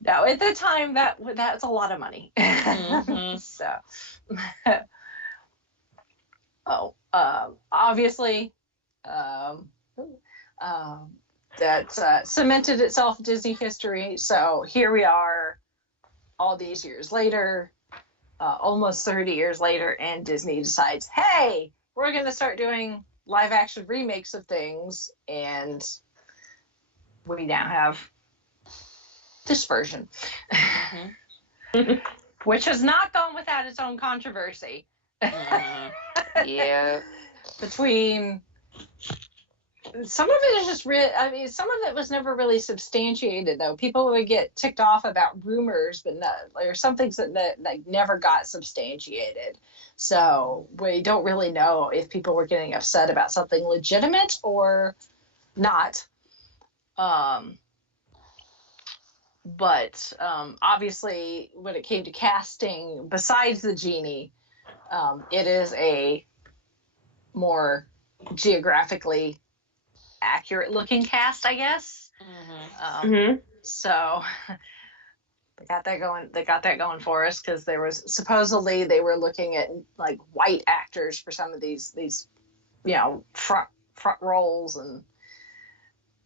No, at the time that's a lot of money. So, obviously, that cemented itself in Disney history. So here we are, all these years later, almost 30 years later, and Disney decides, hey, we're going to start doing live action remakes of things, and we now have this version, which has not gone without its own controversy. Yeah. Between some of it is just some of it was never really substantiated, though. People would get ticked off about rumors, but or some things that never got substantiated. So we don't really know if people were getting upset about something legitimate or not. But obviously, when it came to casting, besides the genie, it is a more geographically accurate looking cast, I guess. So they got that going for us, because there was supposedly they were looking at like white actors for some of these front roles, and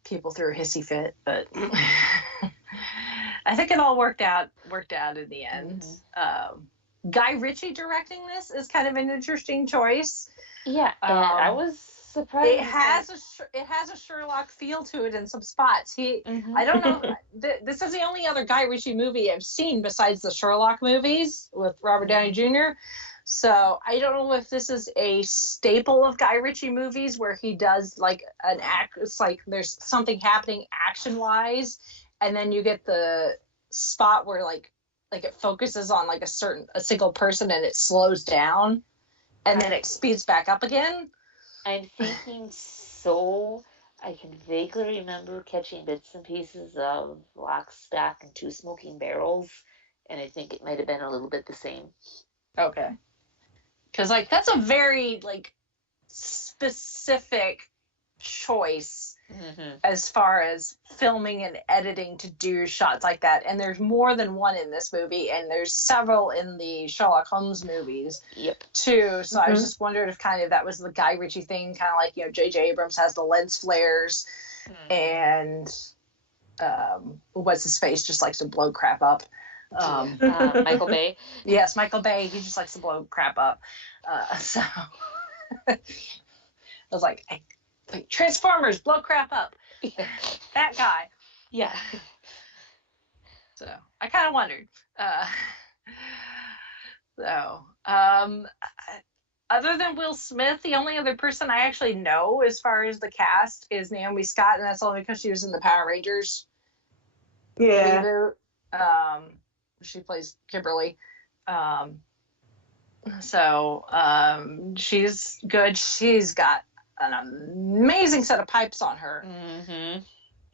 people threw a hissy fit, but I think it all worked out in the end. Guy Ritchie directing this is kind of an interesting choice. Yeah, and I was surprised. It has a Sherlock feel to it in some spots. I don't know. This is the only other Guy Ritchie movie I've seen besides the Sherlock movies with Robert Downey Jr. So I don't know if this is a staple of Guy Ritchie movies where he does like an act. It's like there's something happening action wise, and then you get the spot where like it focuses on like a single person and it slows down, and then it speeds back up again. I'm thinking so. I can vaguely remember catching bits and pieces of Lock, Stock, and Two Smoking Barrels, and I think it might have been a little bit the same. Okay. Because like that's a very like specific choice as far as filming and editing to do shots like that, and there's more than one in this movie, and there's several in the Sherlock Holmes movies too. So I was just wondering if kind of that was the Guy Ritchie thing, kind of like J.J. Abrams has the lens flares, and what's his face just likes to blow crap up. Michael Bay. Yes, Michael Bay. He just likes to blow crap up. So I was like, Transformers, blow crap up. That guy. Yeah. So I kind of wondered. Other than Will Smith, the only other person I actually know as far as the cast is Naomi Scott, and that's only because she was in the Power Rangers. Yeah. reboot. She plays Kimberly. She's good. She's got an amazing set of pipes on her.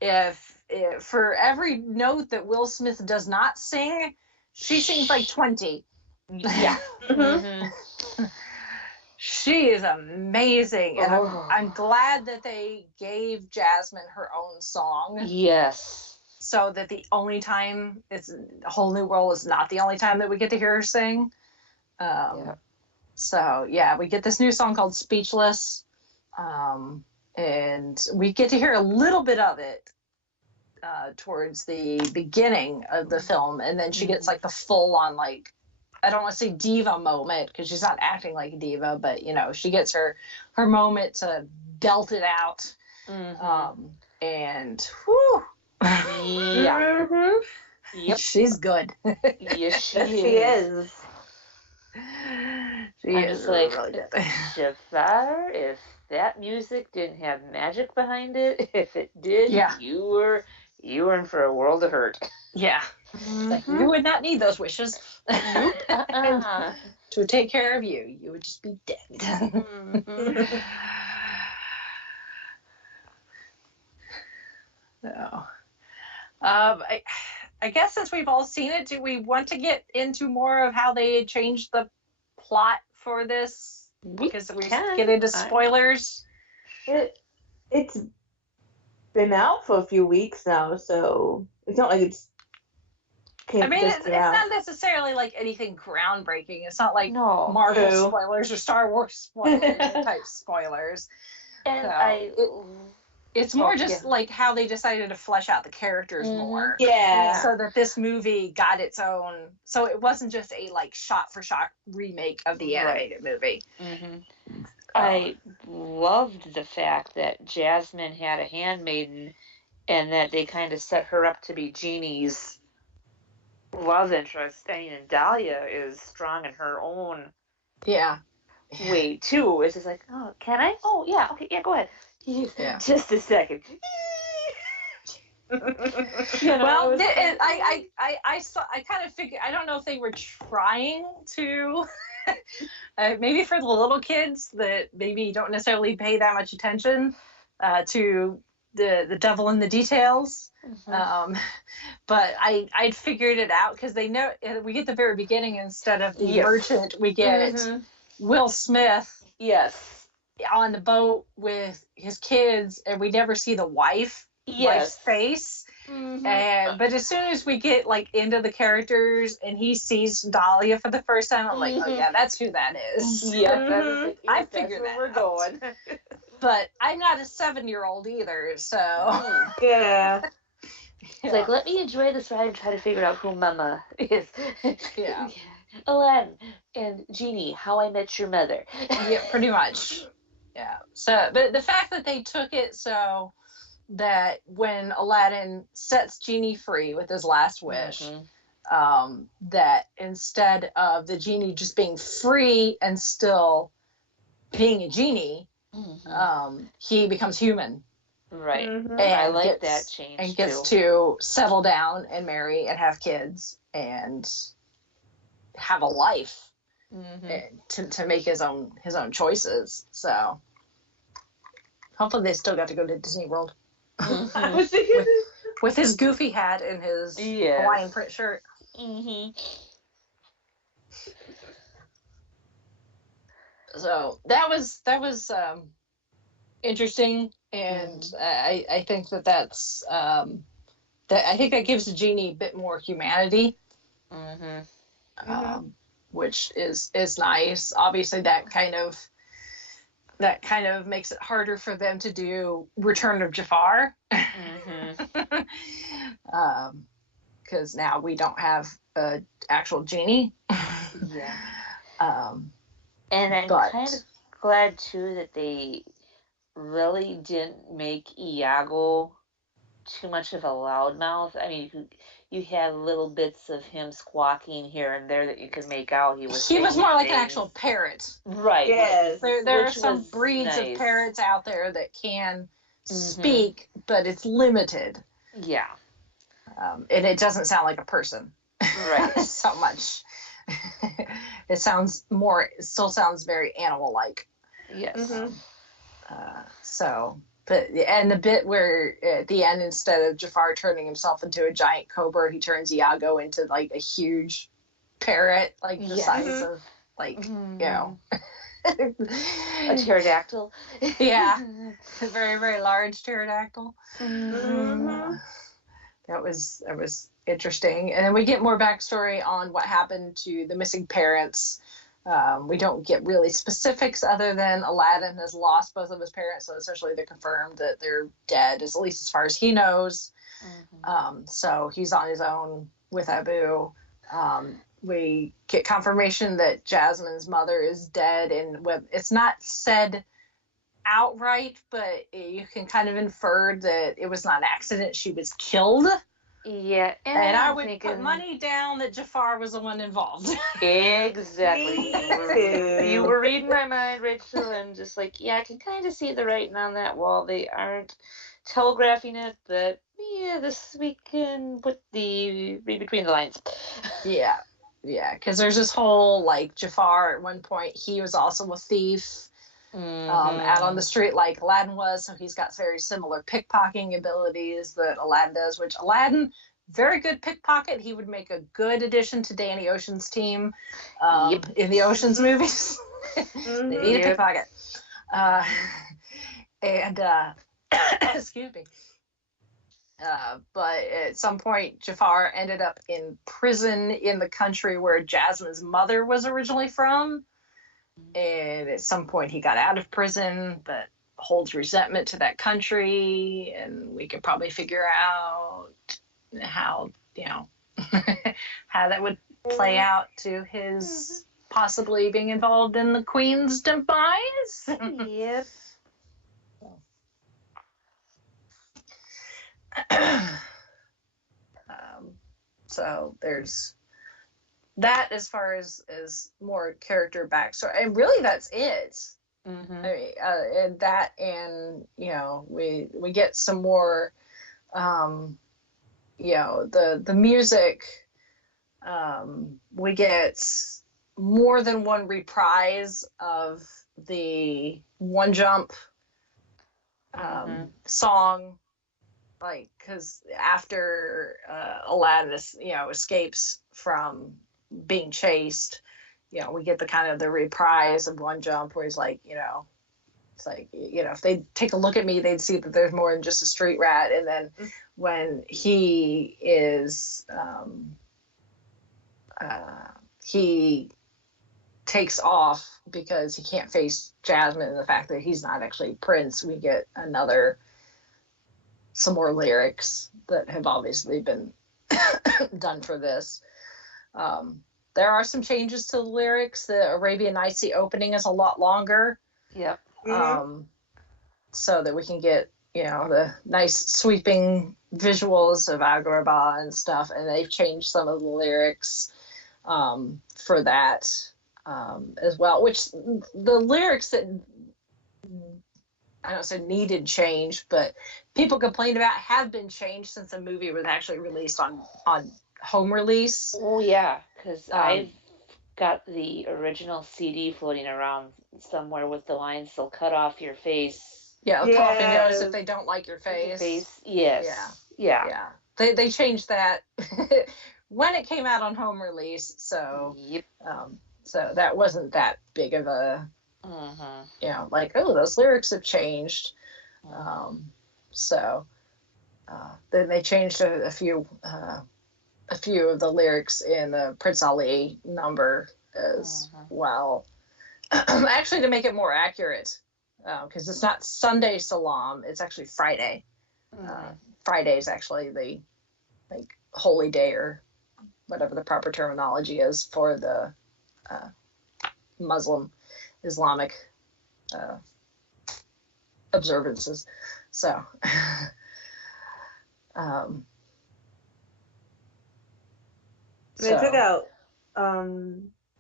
If for every note that Will Smith does not sing, she sings like 20. Yeah. She is amazing, and I'm glad that they gave Jasmine her own song. Yes. So that the only time it's A Whole New World is not the only time that we get to hear her sing. So yeah, we get this new song called Speechless, and we get to hear a little bit of it towards the beginning of the film, and then she gets like the full on like, I don't want to say diva moment because she's not acting like a diva, but she gets her moment to belt it out, and whew. Yeah. Yep. She's good. Yes, she is. She is like, really good. Jafar, if that music didn't have magic behind it, if it did, you were in for a world of hurt. Yeah. Like, you would not need those wishes. To take care of you. You would just be dead. So, I guess since we've all seen it, do we want to get into more of how they changed the plot for this? Because we get into spoilers. It's been out for a few weeks now, so it's not like it's. I mean, it's not necessarily like anything groundbreaking. It's not like Marvel spoilers or Star Wars spoilers type spoilers. And so it's more just like how they decided to flesh out the characters more. Yeah. So that this movie got its own. So it wasn't just a like shot for shot remake of the animated movie. Mm-hmm. I loved the fact that Jasmine had a handmaiden, and that they kind of set her up to be Genie's love interest. I mean, and Dahlia is strong in her own way too. It's just like, oh, can I? Oh, yeah, okay, yeah, go ahead. Just a second. Well, I kind of figured. I don't know if they were trying to. Maybe for the little kids that maybe don't necessarily pay that much attention to the devil in the details. Mm-hmm. But I'd figured it out because they know we get the very beginning instead of the merchant, we get Will Smith on the boat with his kids, and we never see the wife's face. But as soon as we get like into the characters and he sees Dahlia for the first time, I'm like, oh yeah, that's who that is. I figured that we're going. But I'm not a 7-year-old either, so It's like, let me enjoy this ride and try to figure out who Mama is. Aladdin and Genie, How I Met Your Mother. Yeah, pretty much. Yeah. So, but the fact that they took it so that when Aladdin sets Genie free with his last wish, that instead of the genie just being free and still being a genie, he becomes human. Right. And I like that change and gets to settle down and marry and have kids and have a life to make his own choices. So hopefully they still got to go to Disney World. with his goofy hat and his Hawaiian print shirt. So that was interesting, and I think that's I think that gives the genie a bit more humanity, which is nice. Obviously, that kind of makes it harder for them to do Return of Jafar, because now we don't have an actual genie. And I'm kind of glad too that they really didn't make Iago too much of a loudmouth. I mean, you had little bits of him squawking here and there that you could make out. He was more like an actual parrot. Right. Yes. There are some breeds of parrots out there that can speak, but it's limited. Yeah. And it doesn't sound like a person. Right. So much. It still sounds very animal-like. Yes. And the bit where at the end, instead of Jafar turning himself into a giant cobra, he turns Iago into like a huge parrot, like the size of like, a pterodactyl. Yeah. A very, very large pterodactyl. That was interesting. And then we get more backstory on what happened to the missing parents. We don't get really specifics other than Aladdin has lost both of his parents, so essentially they're confirmed that they're dead, at least as far as he knows. So he's on his own with Abu. We get confirmation that Jasmine's mother is dead, and it's not said outright, but you can kind of infer that it was not an accident. She was killed. Yeah, and I would put money down that Jafar was the one involved. Exactly. You were reading my mind, Rachel, and just like, I can kind of see the writing on that wall. They aren't telegraphing it, but this we can read between the lines. Yeah, because there's this whole like Jafar at one point. He was also a thief. out on the street like Aladdin was. So he's got very similar pickpocketing abilities that Aladdin does, which Aladdin, very good pickpocket. He would make a good addition to Danny Ocean's team in the Ocean's movies. They need a pickpocket. Excuse me. But at some point, Jafar ended up in prison in the country where Jasmine's mother was originally from. And at some point, he got out of prison, but holds resentment to that country. And we could probably figure out how, how that would play out to his possibly being involved in the Queen's demise. Yep. So there's that as far as more character backstory, and really that's it. I mean, and that, and we get some more, the music. We get more than one reprise of the One Jump song. Like, because after Aladdin, escapes from being chased, we get the kind of the reprise of One Jump where he's like, it's like, if they take a look at me, they'd see that there's more than just a street rat. And then when he is, he takes off because he can't face Jasmine and the fact that he's not actually Prince, we get some more lyrics that have obviously been done for this. There are some changes to the lyrics. The Arabian Nights, the opening is a lot longer. Yep. So that we can get, the nice sweeping visuals of Agrabah and stuff. And they've changed some of the lyrics for that as well, which the lyrics that I don't say needed change, but people complained about have been changed since the movie was actually released on home release. Oh yeah, because I've got the original CD floating around somewhere with the lines, "They'll cut off your face." Yeah, they'll cut off your nose if they don't like your face. Yes. Yeah. They changed that when it came out on home release, so so that wasn't that big of a like, oh, those lyrics have changed. Then they changed a few of the lyrics in the Prince Ali number as well. Actually, to make it more accurate, because it's not Sunday Salam, it's actually Friday. Friday is actually the holy day, or whatever the proper terminology is for the Islamic observances. So they took out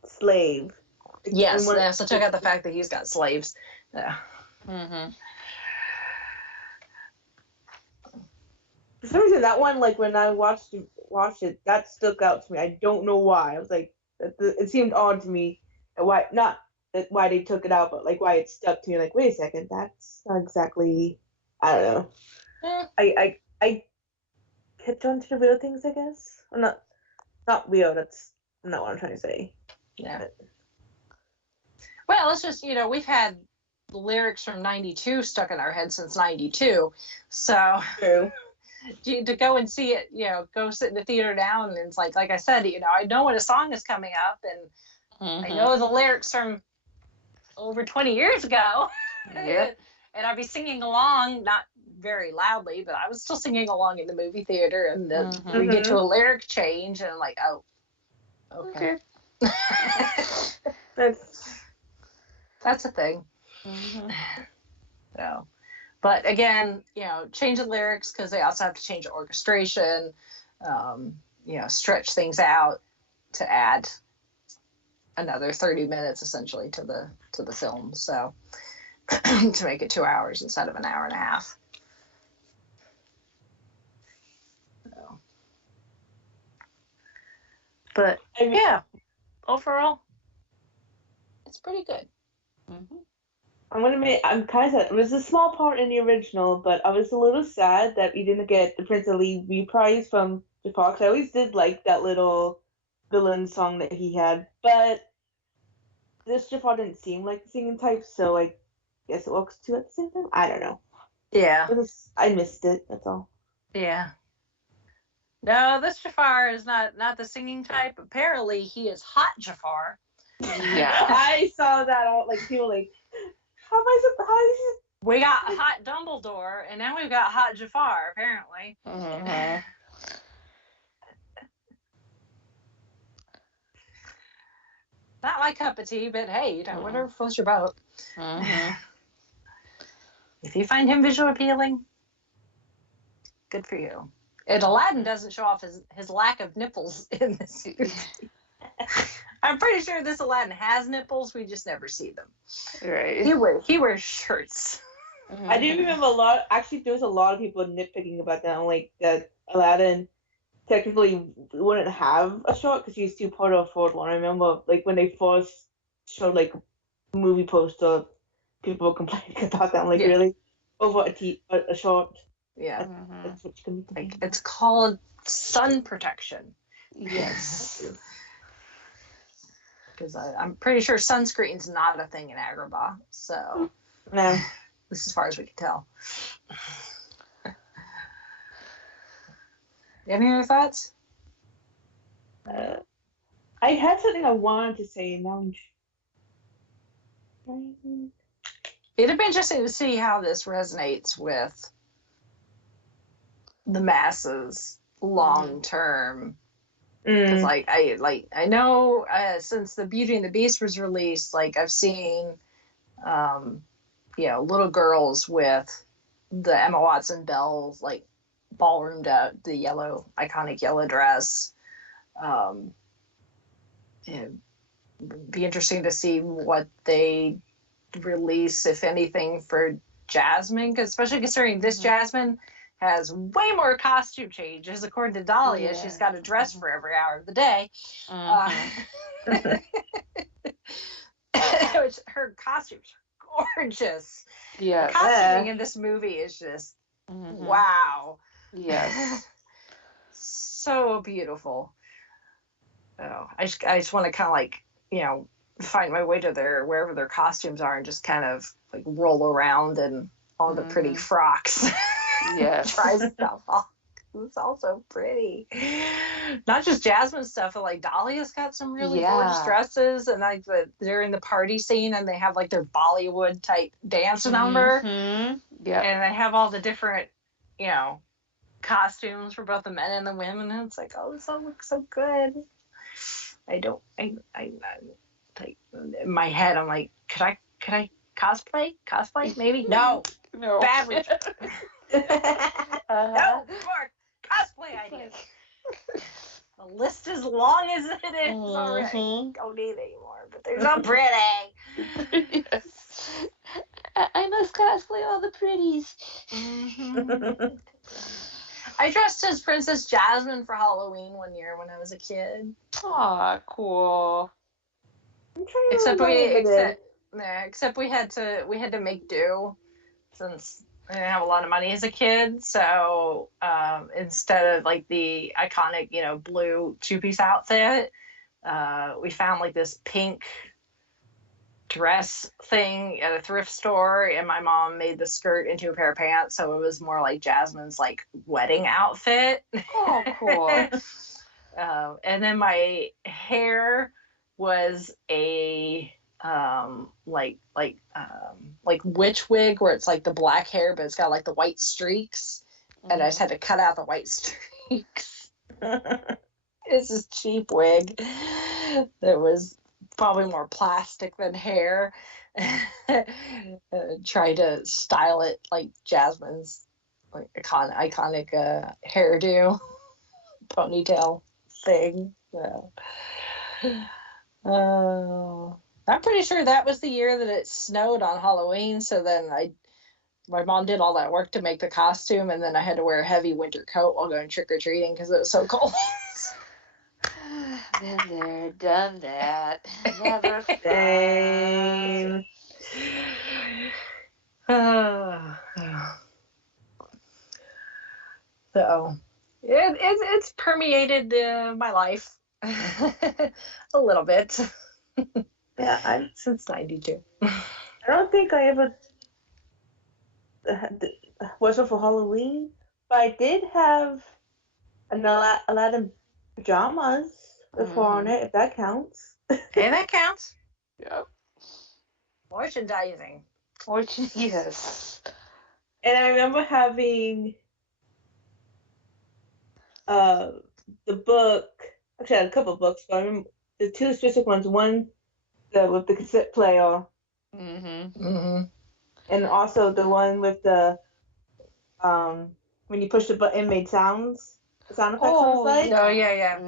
slave. Yes, so took out the fact that he's got slaves. For some reason, that one, like, when I watched it, that stuck out to me. I don't know why. I was like, it seemed odd to me. Why they took it out, but like why it stuck to me. Like, wait a second, that's not exactly. I don't know. I kept on to the real things, I guess. Or not real. That's not what I'm trying to say. Yeah. But. Well, it's just, we've had the lyrics from '92 stuck in our head since '92, so. True. To go and see it, go sit in the theater now, and it's like I said, I know when a song is coming up, and I know the lyrics from over 20 years ago. Yep. And I'd be singing along, not very loudly, but I was still singing along in the movie theater, and then we get to a lyric change, and I'm like, oh, okay. That's a thing. So. But again, change the lyrics because they also have to change the orchestration, stretch things out to add another 30 minutes essentially to the film. So to make it 2 hours instead of an hour and a half. So. But yeah, overall, it's pretty good. I'm gonna admit, I'm kind of sad. It was a small part in the original, but I was a little sad that we didn't get the Prince Ali reprise from Jafar, 'cause I always did like that little villain song that he had. But this Jafar didn't seem like the singing type, so I guess it works too at the same time. I don't know. Yeah. I missed it, that's all. Yeah. No, this Jafar is not the singing type. Apparently, he is hot Jafar. Yeah. I saw that all, like, people like, how is it? We got hot Dumbledore, and now we've got hot Jafar, apparently. Mm-hmm. Not my cup of tea, but hey, you know, whatever floats your boat. Mm-hmm. If you find him visually appealing, good for you. And Aladdin doesn't show off his lack of nipples in this movie. I'm pretty sure this Aladdin has nipples, we just never see them. Right. He wears shirts. I do remember there was a lot of people nitpicking about that, like that Aladdin technically wouldn't have a short because he's too part of a fourth one. I remember like when they first showed like a movie poster, people were complaining about that. I'm like, really? Over a short? Yeah. That's what you can Like, it's called sun protection. Yes. Because I'm pretty sure sunscreen's not a thing in Agrabah. So, no. This is as far as we can tell. Any other thoughts? I had something I wanted to say, and now It'd be interesting to see how this resonates with the masses long term. Because I know since the Beauty and the Beast was released, like I've seen little girls with the Emma Watson bells like ballroomed up, the iconic yellow dress. It'd be interesting to see what they release, if anything, for Jasmine, because especially considering this Jasmine has way more costume changes. According to Dahlia, she's got a dress for every hour of the day. Which her costumes are gorgeous. Yeah. The costuming in this movie is just wow. Yes. So beautiful. Oh, I just want to kind of like, find my way to wherever their costumes are and just kind of like roll around in all the pretty frocks. Yes. Try stuff on. It's also pretty. Not just Jasmine stuff, but like Dahlia's got some really gorgeous dresses, and like they're in the party scene and they have like their Bollywood type dance number. Yeah. And they have all the different, costumes for both the men and the women, and it's like, oh, this all looks so good. I like in my head I'm like, could I cosplay maybe? No bad reach. No more cosplay ideas. The list as long as it is already. Don't need any more, but they're so pretty. Yes. I must cosplay all the pretties. I dressed as Princess Jasmine for Halloween one year when I was a kid. Aw, cool. Except we had to make do since I didn't have a lot of money as a kid. So instead of like the iconic, blue two-piece outfit, we found like this pink dress thing at a thrift store, and my mom made the skirt into a pair of pants, so it was more like Jasmine's like wedding outfit. Oh, cool. And then my hair was a like witch wig, where it's like the black hair but it's got like the white streaks, and I just had to cut out the white streaks. It's this cheap wig that was probably more plastic than hair. Try to style it like Jasmine's like iconic hairdo ponytail thing. So. I'm pretty sure that was the year that it snowed on Halloween, so then my mom did all that work to make the costume, and then I had to wear a heavy winter coat while going trick-or-treating because it was so cold. Been there, done that. Never Same. So it's permeated my life a little bit. Yeah, since '92. I don't think I ever was up for Halloween, but I did have an Aladdin pajamas before on it, if that counts. Hey, that counts. Yep. Merchandising. Yes. And I remember having the book. Actually, I had a couple of books, but I remember the two specific ones. One with the cassette player, and also the one with the when you push the button, it made sound effects on the side. Oh yeah.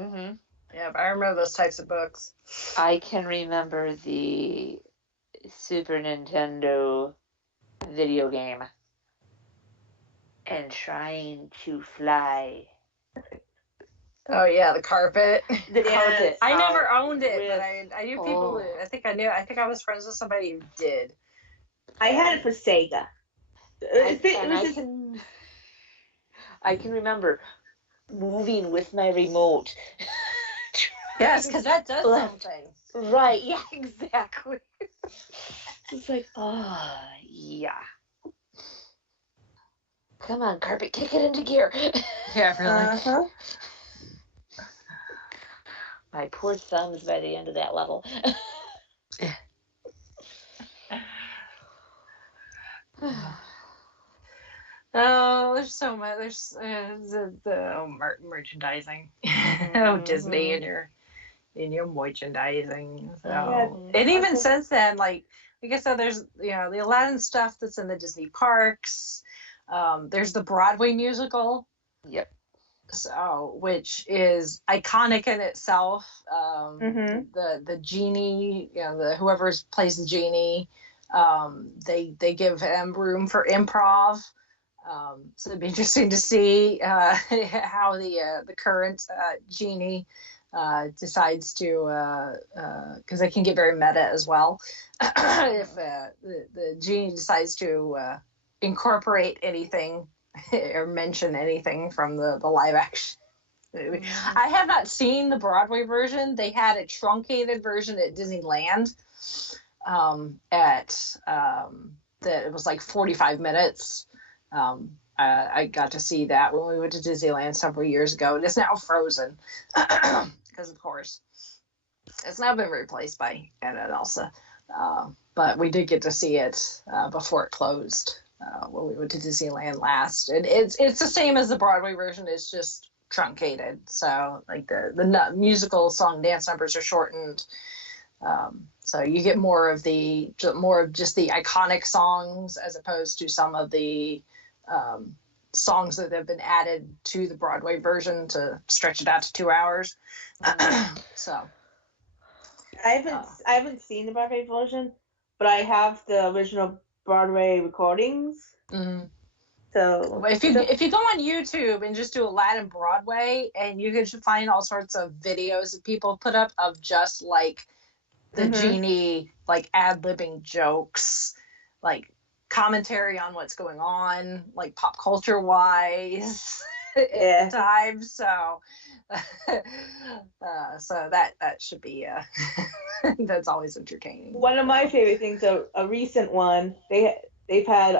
Yeah, I remember those types of books. I can remember the Super Nintendo video game and trying to fly. Oh yeah, the carpet. The carpet. I never owned it, with- but I knew people who. I think I was friends with somebody who did. I had it for Sega. I can remember moving with my remote. Yes, because that does something. Right, yeah, exactly. It's like, oh, yeah. Come on, carpet, kick it into gear. Yeah, really. Uh-huh. My poor thumbs by the end of that level. Oh, there's so much. There's the merchandising. Oh, Disney and your merchandising. So, and even since then, like I said, there's the Aladdin stuff that's in the Disney parks. There's the Broadway musical. Yep. So, which is iconic in itself. The genie, whoever plays the genie, they give him room for improv. So it'd be interesting to see how the current genie decides to, because they can get very meta as well. If the genie decides to incorporate anything or mention anything from the live action movie. I have not seen the Broadway version. They had a truncated version at Disneyland. It was like 45 minutes. I got to see that when we went to Disneyland several years ago. It is now frozen because, of course, it's now been replaced by Anna and Elsa. But we did get to see it before it closed when we went to Disneyland last. And it's the same as the Broadway version. It's just truncated. So like the musical song dance numbers are shortened. So you get more of just the iconic songs as opposed to some of the songs that have been added to the Broadway version to stretch it out to 2 hours. So I haven't seen the Broadway version, but I have the original Broadway recordings. So if you go on YouTube and just do Aladdin Broadway, and you can find all sorts of videos that people put up of just like the genie, like ad-libbing jokes, like commentary on what's going on, like pop culture wise at the time. So so that should be that's always entertaining. One of my favorite things, a recent one, they've had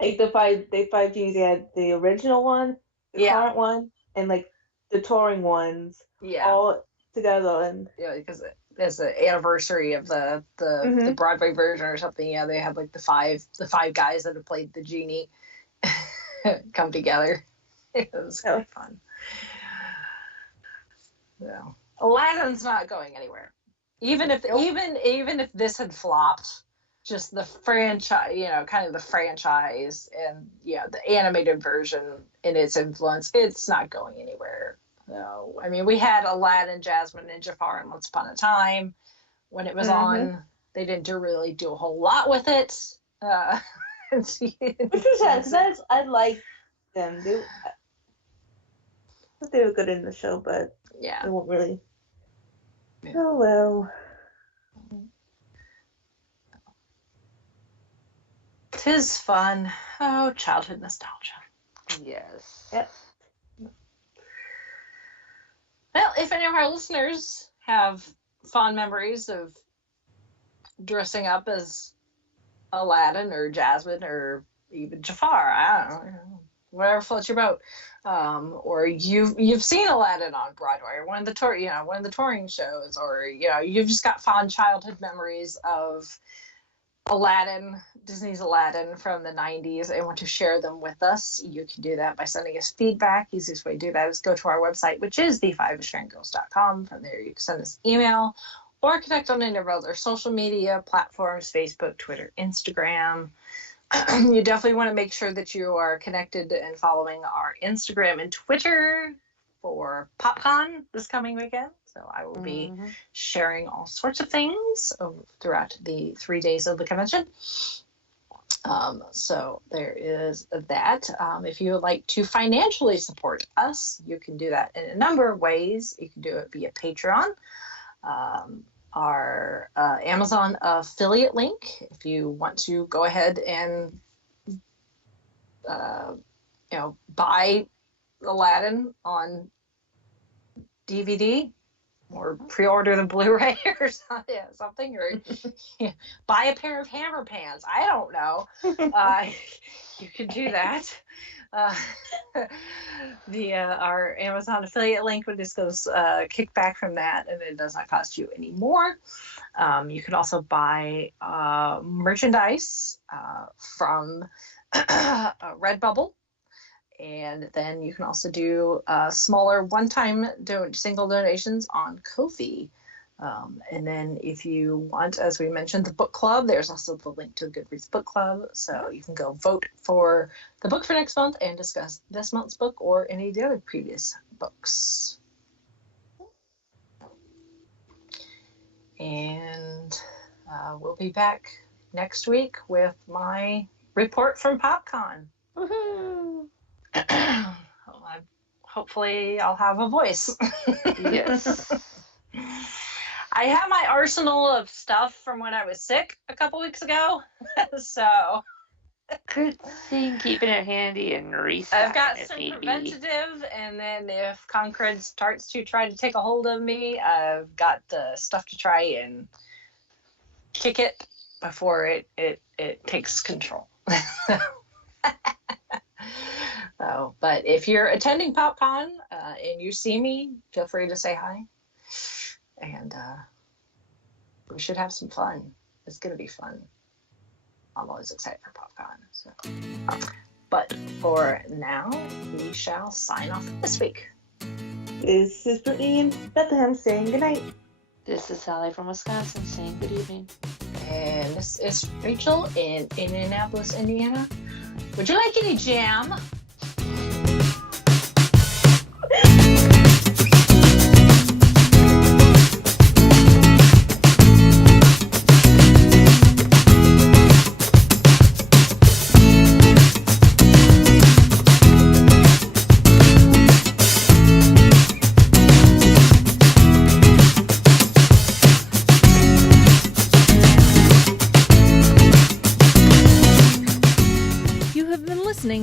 like the five genies. They had the original one, the current one, and like the touring ones, all together. And because as the anniversary of the Broadway version or something, they had like the five guys that have played the genie come together. It was quite fun. So Aladdin's not going anywhere. Even if this had flopped, just the franchise, kind of the franchise and the animated version in its influence, it's not going anywhere. So, I mean, we had Aladdin, Jasmine, and Jafar in Once Upon a Time when it was on. They didn't really do a whole lot with it. Which was sad because I liked them. They were good in the show, but they weren't really. Yeah. Oh well. 'Tis fun. Oh, childhood nostalgia. Yes. Yep. Well, if any of our listeners have fond memories of dressing up as Aladdin or Jasmine or even Jafar, I don't know, whatever floats your boat, or you've seen Aladdin on Broadway or one of the touring shows, or you've just got fond childhood memories of Aladdin, Disney's Aladdin from the 90s, and want to share them with us, you can do that by sending us feedback. Easiest way to do that is go to our website, which is the5ishfangirls.com. From there, you can send us email or connect on any of our other social media platforms, Facebook, Twitter, Instagram. You definitely want to make sure that you are connected and following our Instagram and Twitter for PopCon this coming weekend. So I will be sharing all sorts of things throughout the 3 days of the convention. So there is that. If you would like to financially support us, you can do that in a number of ways. You can do it via Patreon. Our Amazon affiliate link, if you want to go ahead and buy Aladdin on DVD or pre-order the Blu-ray or something, or buy a pair of hammer pants. I don't know. You can do that. Our Amazon affiliate link would just goes kickback from that, and it does not cost you any more. You can also buy merchandise from Redbubble. And then you can also do smaller one-time single donations on Ko-fi. And then if you want, as we mentioned, the book club, there's also the link to the Goodreads book club. So you can go vote for the book for next month and discuss this month's book or any of the other previous books. And we'll be back next week with my report from PopCon. Woohoo! Hopefully I'll have a voice. Yes. I have my arsenal of stuff from when I was sick a couple weeks ago. So good thing keeping it handy and restocking. I've got some preventative, and then if Concred starts to try to take a hold of me, I've got the stuff to try and kick it before it takes control. But if you're attending PopCon and you see me, feel free to say hi. And we should have some fun. It's going to be fun. I'm always excited for PopCon. So. But for now, we shall sign off this week. This is Brittany in Bethlehem saying goodnight. This is Sally from Wisconsin saying good evening. And this is Rachel in Indianapolis, Indiana. Would you like any jam?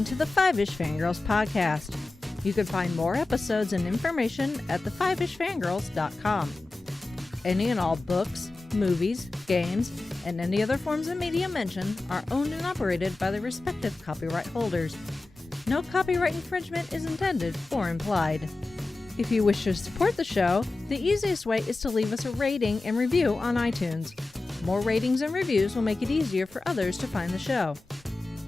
To the Five-ish Fangirls podcast. You can find more episodes and information at thefivishfangirls.com. Any and all books, movies, games, and any other forms of media mentioned are owned and operated by the respective copyright holders. No copyright infringement is intended or implied. If you wish to support the show, the easiest way is to leave us a rating and review on iTunes. More ratings and reviews will make it easier for others to find the show.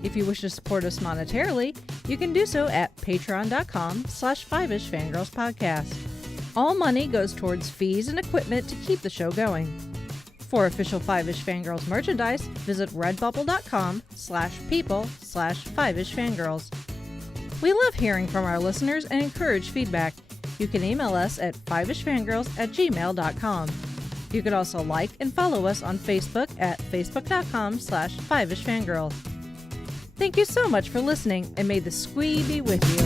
If you wish to support us monetarily, you can do so at patreon.com/5ishfangirlspodcast. All money goes towards fees and equipment to keep the show going. For official Five-ish Fangirls merchandise, visit redbubble.com/people/5ishfangirls. We love hearing from our listeners and encourage feedback. You can email us at fiveishfangirls@gmail.com. You can also like and follow us on Facebook at facebook.com/5ishfangirls. Thank you so much for listening, and may the squee be with you.